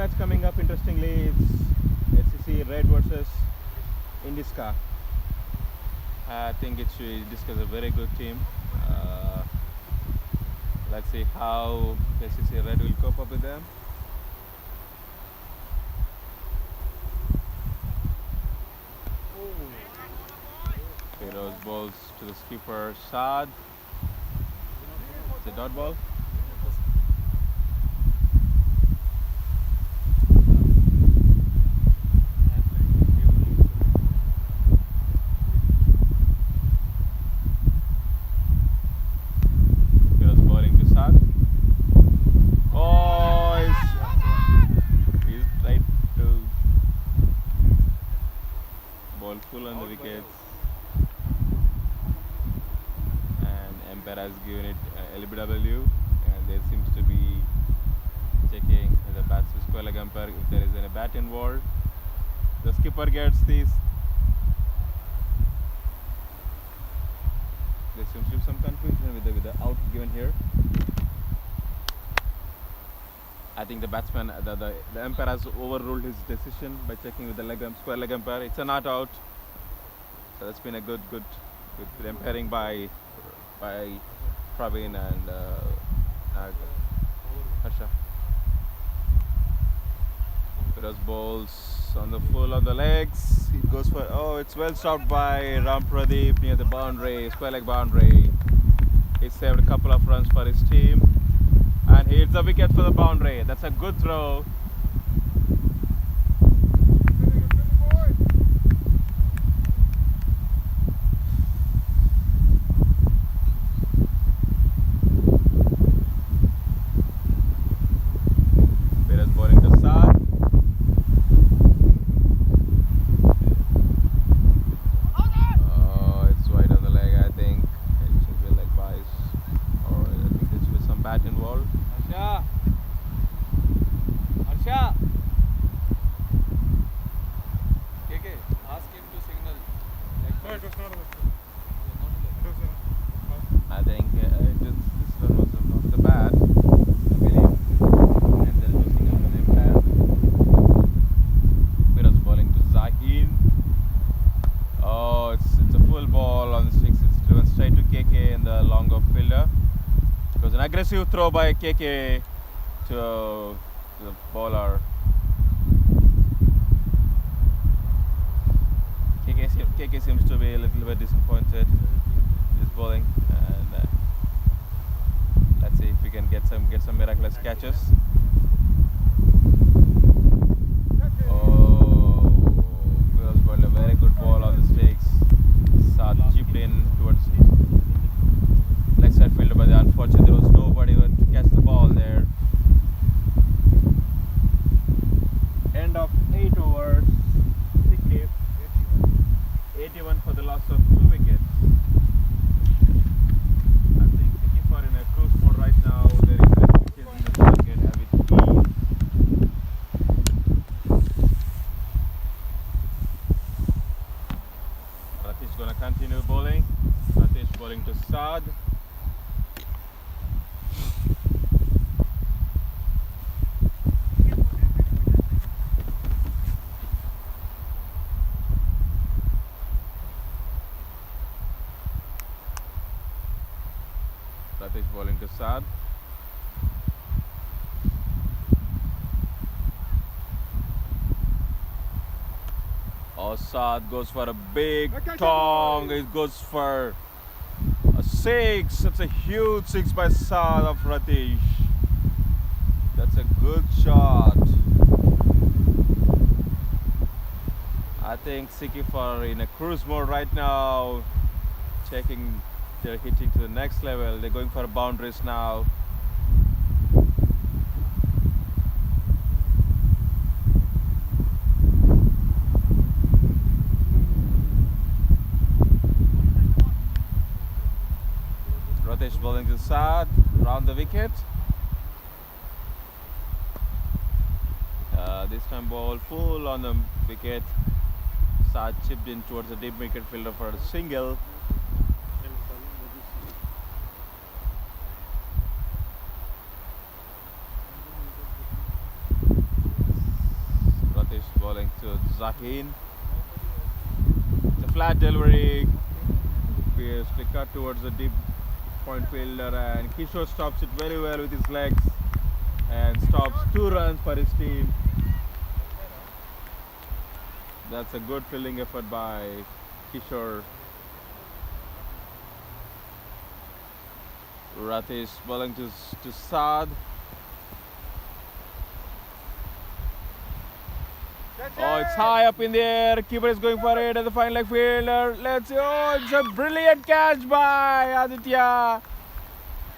match coming up, interestingly, it's SCC Red versus Indiska. I think Indiska is a very good team. Let's see how SCC Red will cope up with them. CricHeroes balls to the skipper Saad. It's a dot ball. CricHeroes bowling to Saad. Oh, he's tried to ball full on the wickets. Umpire has given it LBW, and there seems to be checking the bats with square leg umpire if there is any bat involved. The skipper gets these. There seems to be some confusion with the out given here. I think the batsman, the umpire has overruled his decision by checking with the square leg umpire. It's a not out. So that's been a good umpiring by Praveen and Harsha. CricHeroes balls on the full of the legs. It goes for, oh, it's well stopped by Ram Pradeep near the boundary, square leg boundary. He saved a couple of runs for his team, and he hits the wicket for the boundary. That's a good throw. I think this one was off the bat, I believe, and they're losing up an impact. CricHeroes bowling to Zaheen. Oh, it's a full ball on the six. It's driven straight to KK in the long off fielder. It was an aggressive throw by KK to the bowler. KK seems to be a little bit disappointed in his bowling, and let's see if we can get some miraculous catches. Oh, CricHeroes bowled a very good ball on the stakes. Saad chipped in towards leg side fielder, but unfortunately there was nobody to catch the ball there. End of 8 overs. 81 for the loss of 2 wickets. I think SIKIF are in a cruise mode right now. There is a pitches in the target with ease. Ratish gonna continue bowling. Ratish bowling to Saad. Ratish bowling to Saad. Oh, Saad goes for a big tong. It goes for a 6. It's a huge 6 by Saad of Ratish. That's a good shot. I think SIKIF are in a cruise mode right now, checking. They're hitting to the next level. They're going for boundaries now. Ratish bowling to Saad, round the wicket. This time ball full on the wicket. Saad chipped in towards the deep wicket fielder for a single. to Zahin. It's a flat delivery. Fiercely cut towards the deep point fielder, and Kishore stops it very well with his legs and stops 2 runs for his team. That's a good fielding effort by Kishore. Ratish bowling to Saad. Oh, it's high up in the air. Keeper is going for it, and the fine leg fielder. Let's see. Oh, it's a brilliant catch by Aditya.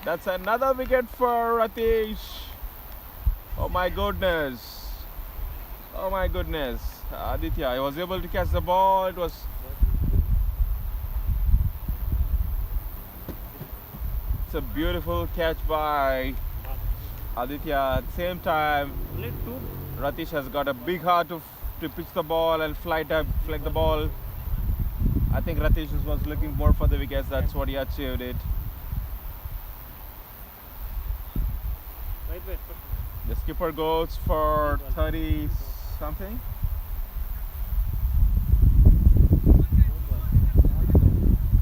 That's another wicket for Ratish. Oh my goodness. Oh my goodness. Aditya, he was able to catch the ball. It's a beautiful catch by Aditya. At the same time, Ratish has got a big heart to pitch the ball and flight the ball. I think Ratish was looking more for the wickets. That's what he achieved it. Wait. The skipper goes for 30 something.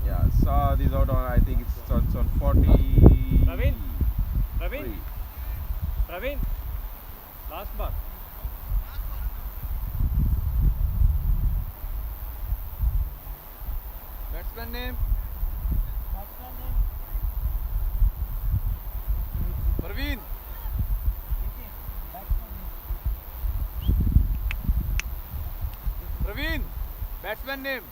Yeah, Saad is out on, I think it's on 40. Praveen, last ball. Batsman name? Praveen. Praveen. Batsman name?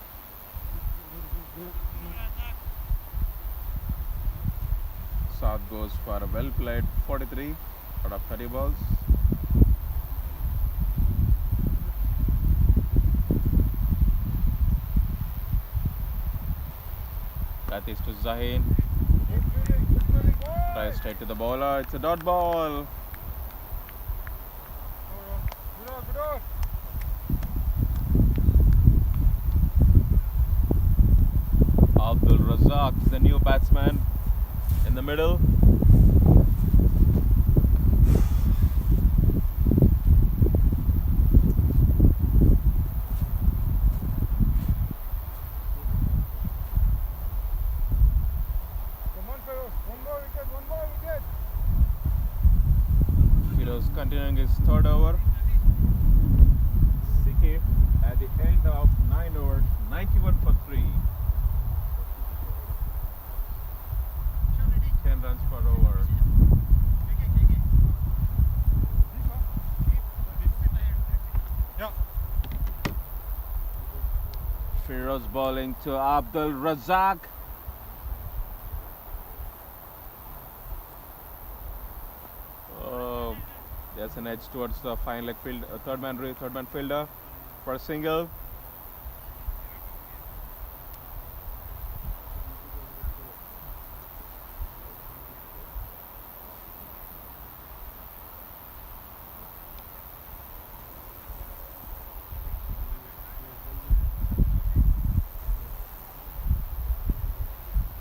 Saad goes for a well played 43 out of 30 balls. That is to Zahin. Tries straight to the bowler. It's a dot ball. Abdul Razak is the new batsman in the middle. Heroes continuing his third over. SIKIF at the end of 9 overs, 91 for 3. 10 runs per over. Yeah. Feroz bowling to Abdul Razak. There's an edge towards the fine leg field, third man fielder for a single.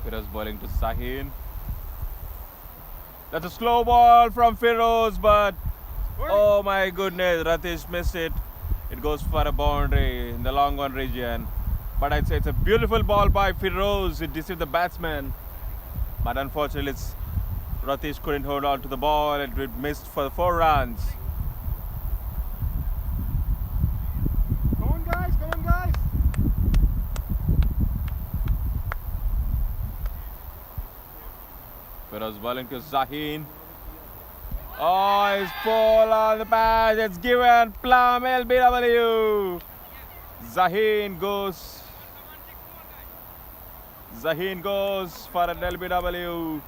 Feroz bowling to Zahin. That's a slow ball from Feroz, but oh my goodness, Ratish missed it. It goes for a boundary in the long one region. But I'd say it's a beautiful ball by Feroz. It deceived the batsman. But unfortunately, Ratish couldn't hold on to the ball and it missed for 4 runs. Come on, guys. Feroz bowling to Zahin. Oh, it's full on the patch. It's given plum LBW. Zahin goes for an LBW.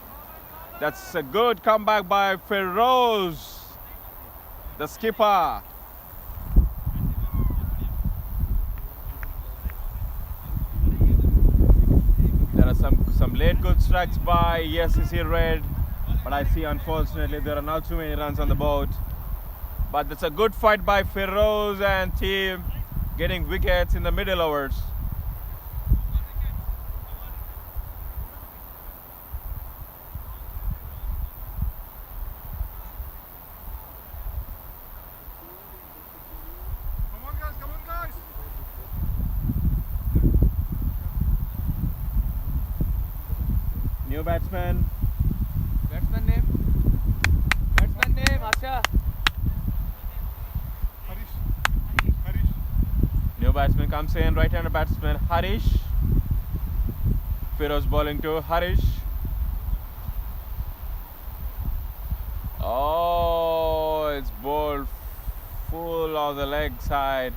That's a good comeback by Feroz, the skipper. There are some late good strikes by SCC Red. But I see, unfortunately, there are not too many runs on the board. But it's a good fight by Feroz and team, getting wickets in the middle overs. Come on, guys. New batsman. Batsman name? Batsman name, Asha. Harish. New batsman comes in, right-hander batsman Harish. Feroz bowling to Harish. Oh, it's bowled full on the leg side.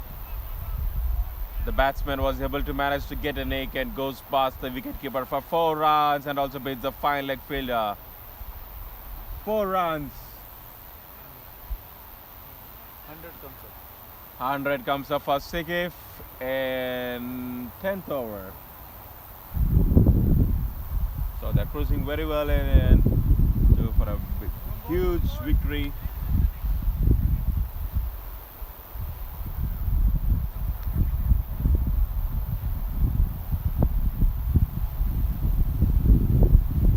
The batsman was able to manage to get a nick and goes past the wicketkeeper for 4 runs and also beats the fine leg fielder. 4 runs. 100 comes up for SIKIF in 10th over. So they're cruising very well in for a huge victory.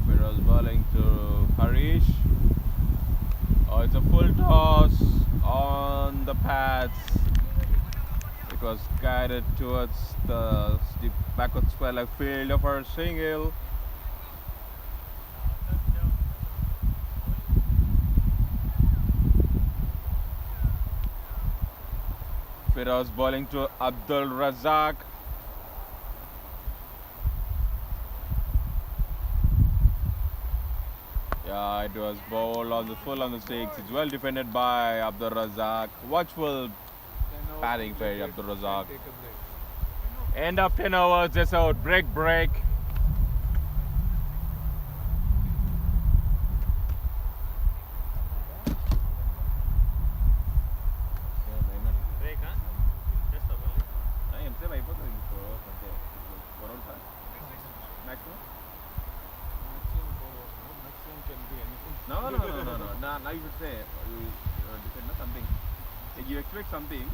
Feroz bowling to Harish. Oh, it's a full toss on the pads. It was guided towards the backward square leg field for a single. Feroz bowling to Abdul Razak. Yeah, it was bowled on the full on the six. It's well defended by Abdul Razak. Watchful batting by Abdul Razak. End of 10 overs, just out. Break. Break, huh? Just a ball. No. Now you should say something. You expect something,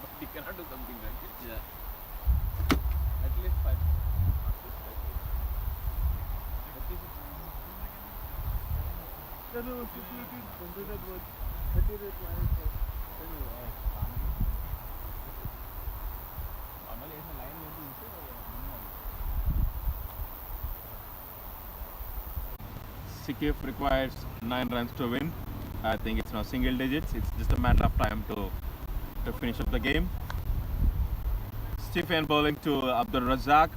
but you cannot do something like it. Yeah. At least 5. SIKIF requires 9 runs to win. I think it's now single digits. It's just a matter of time to finish up the game. Stephen bowling to Abdul Razak.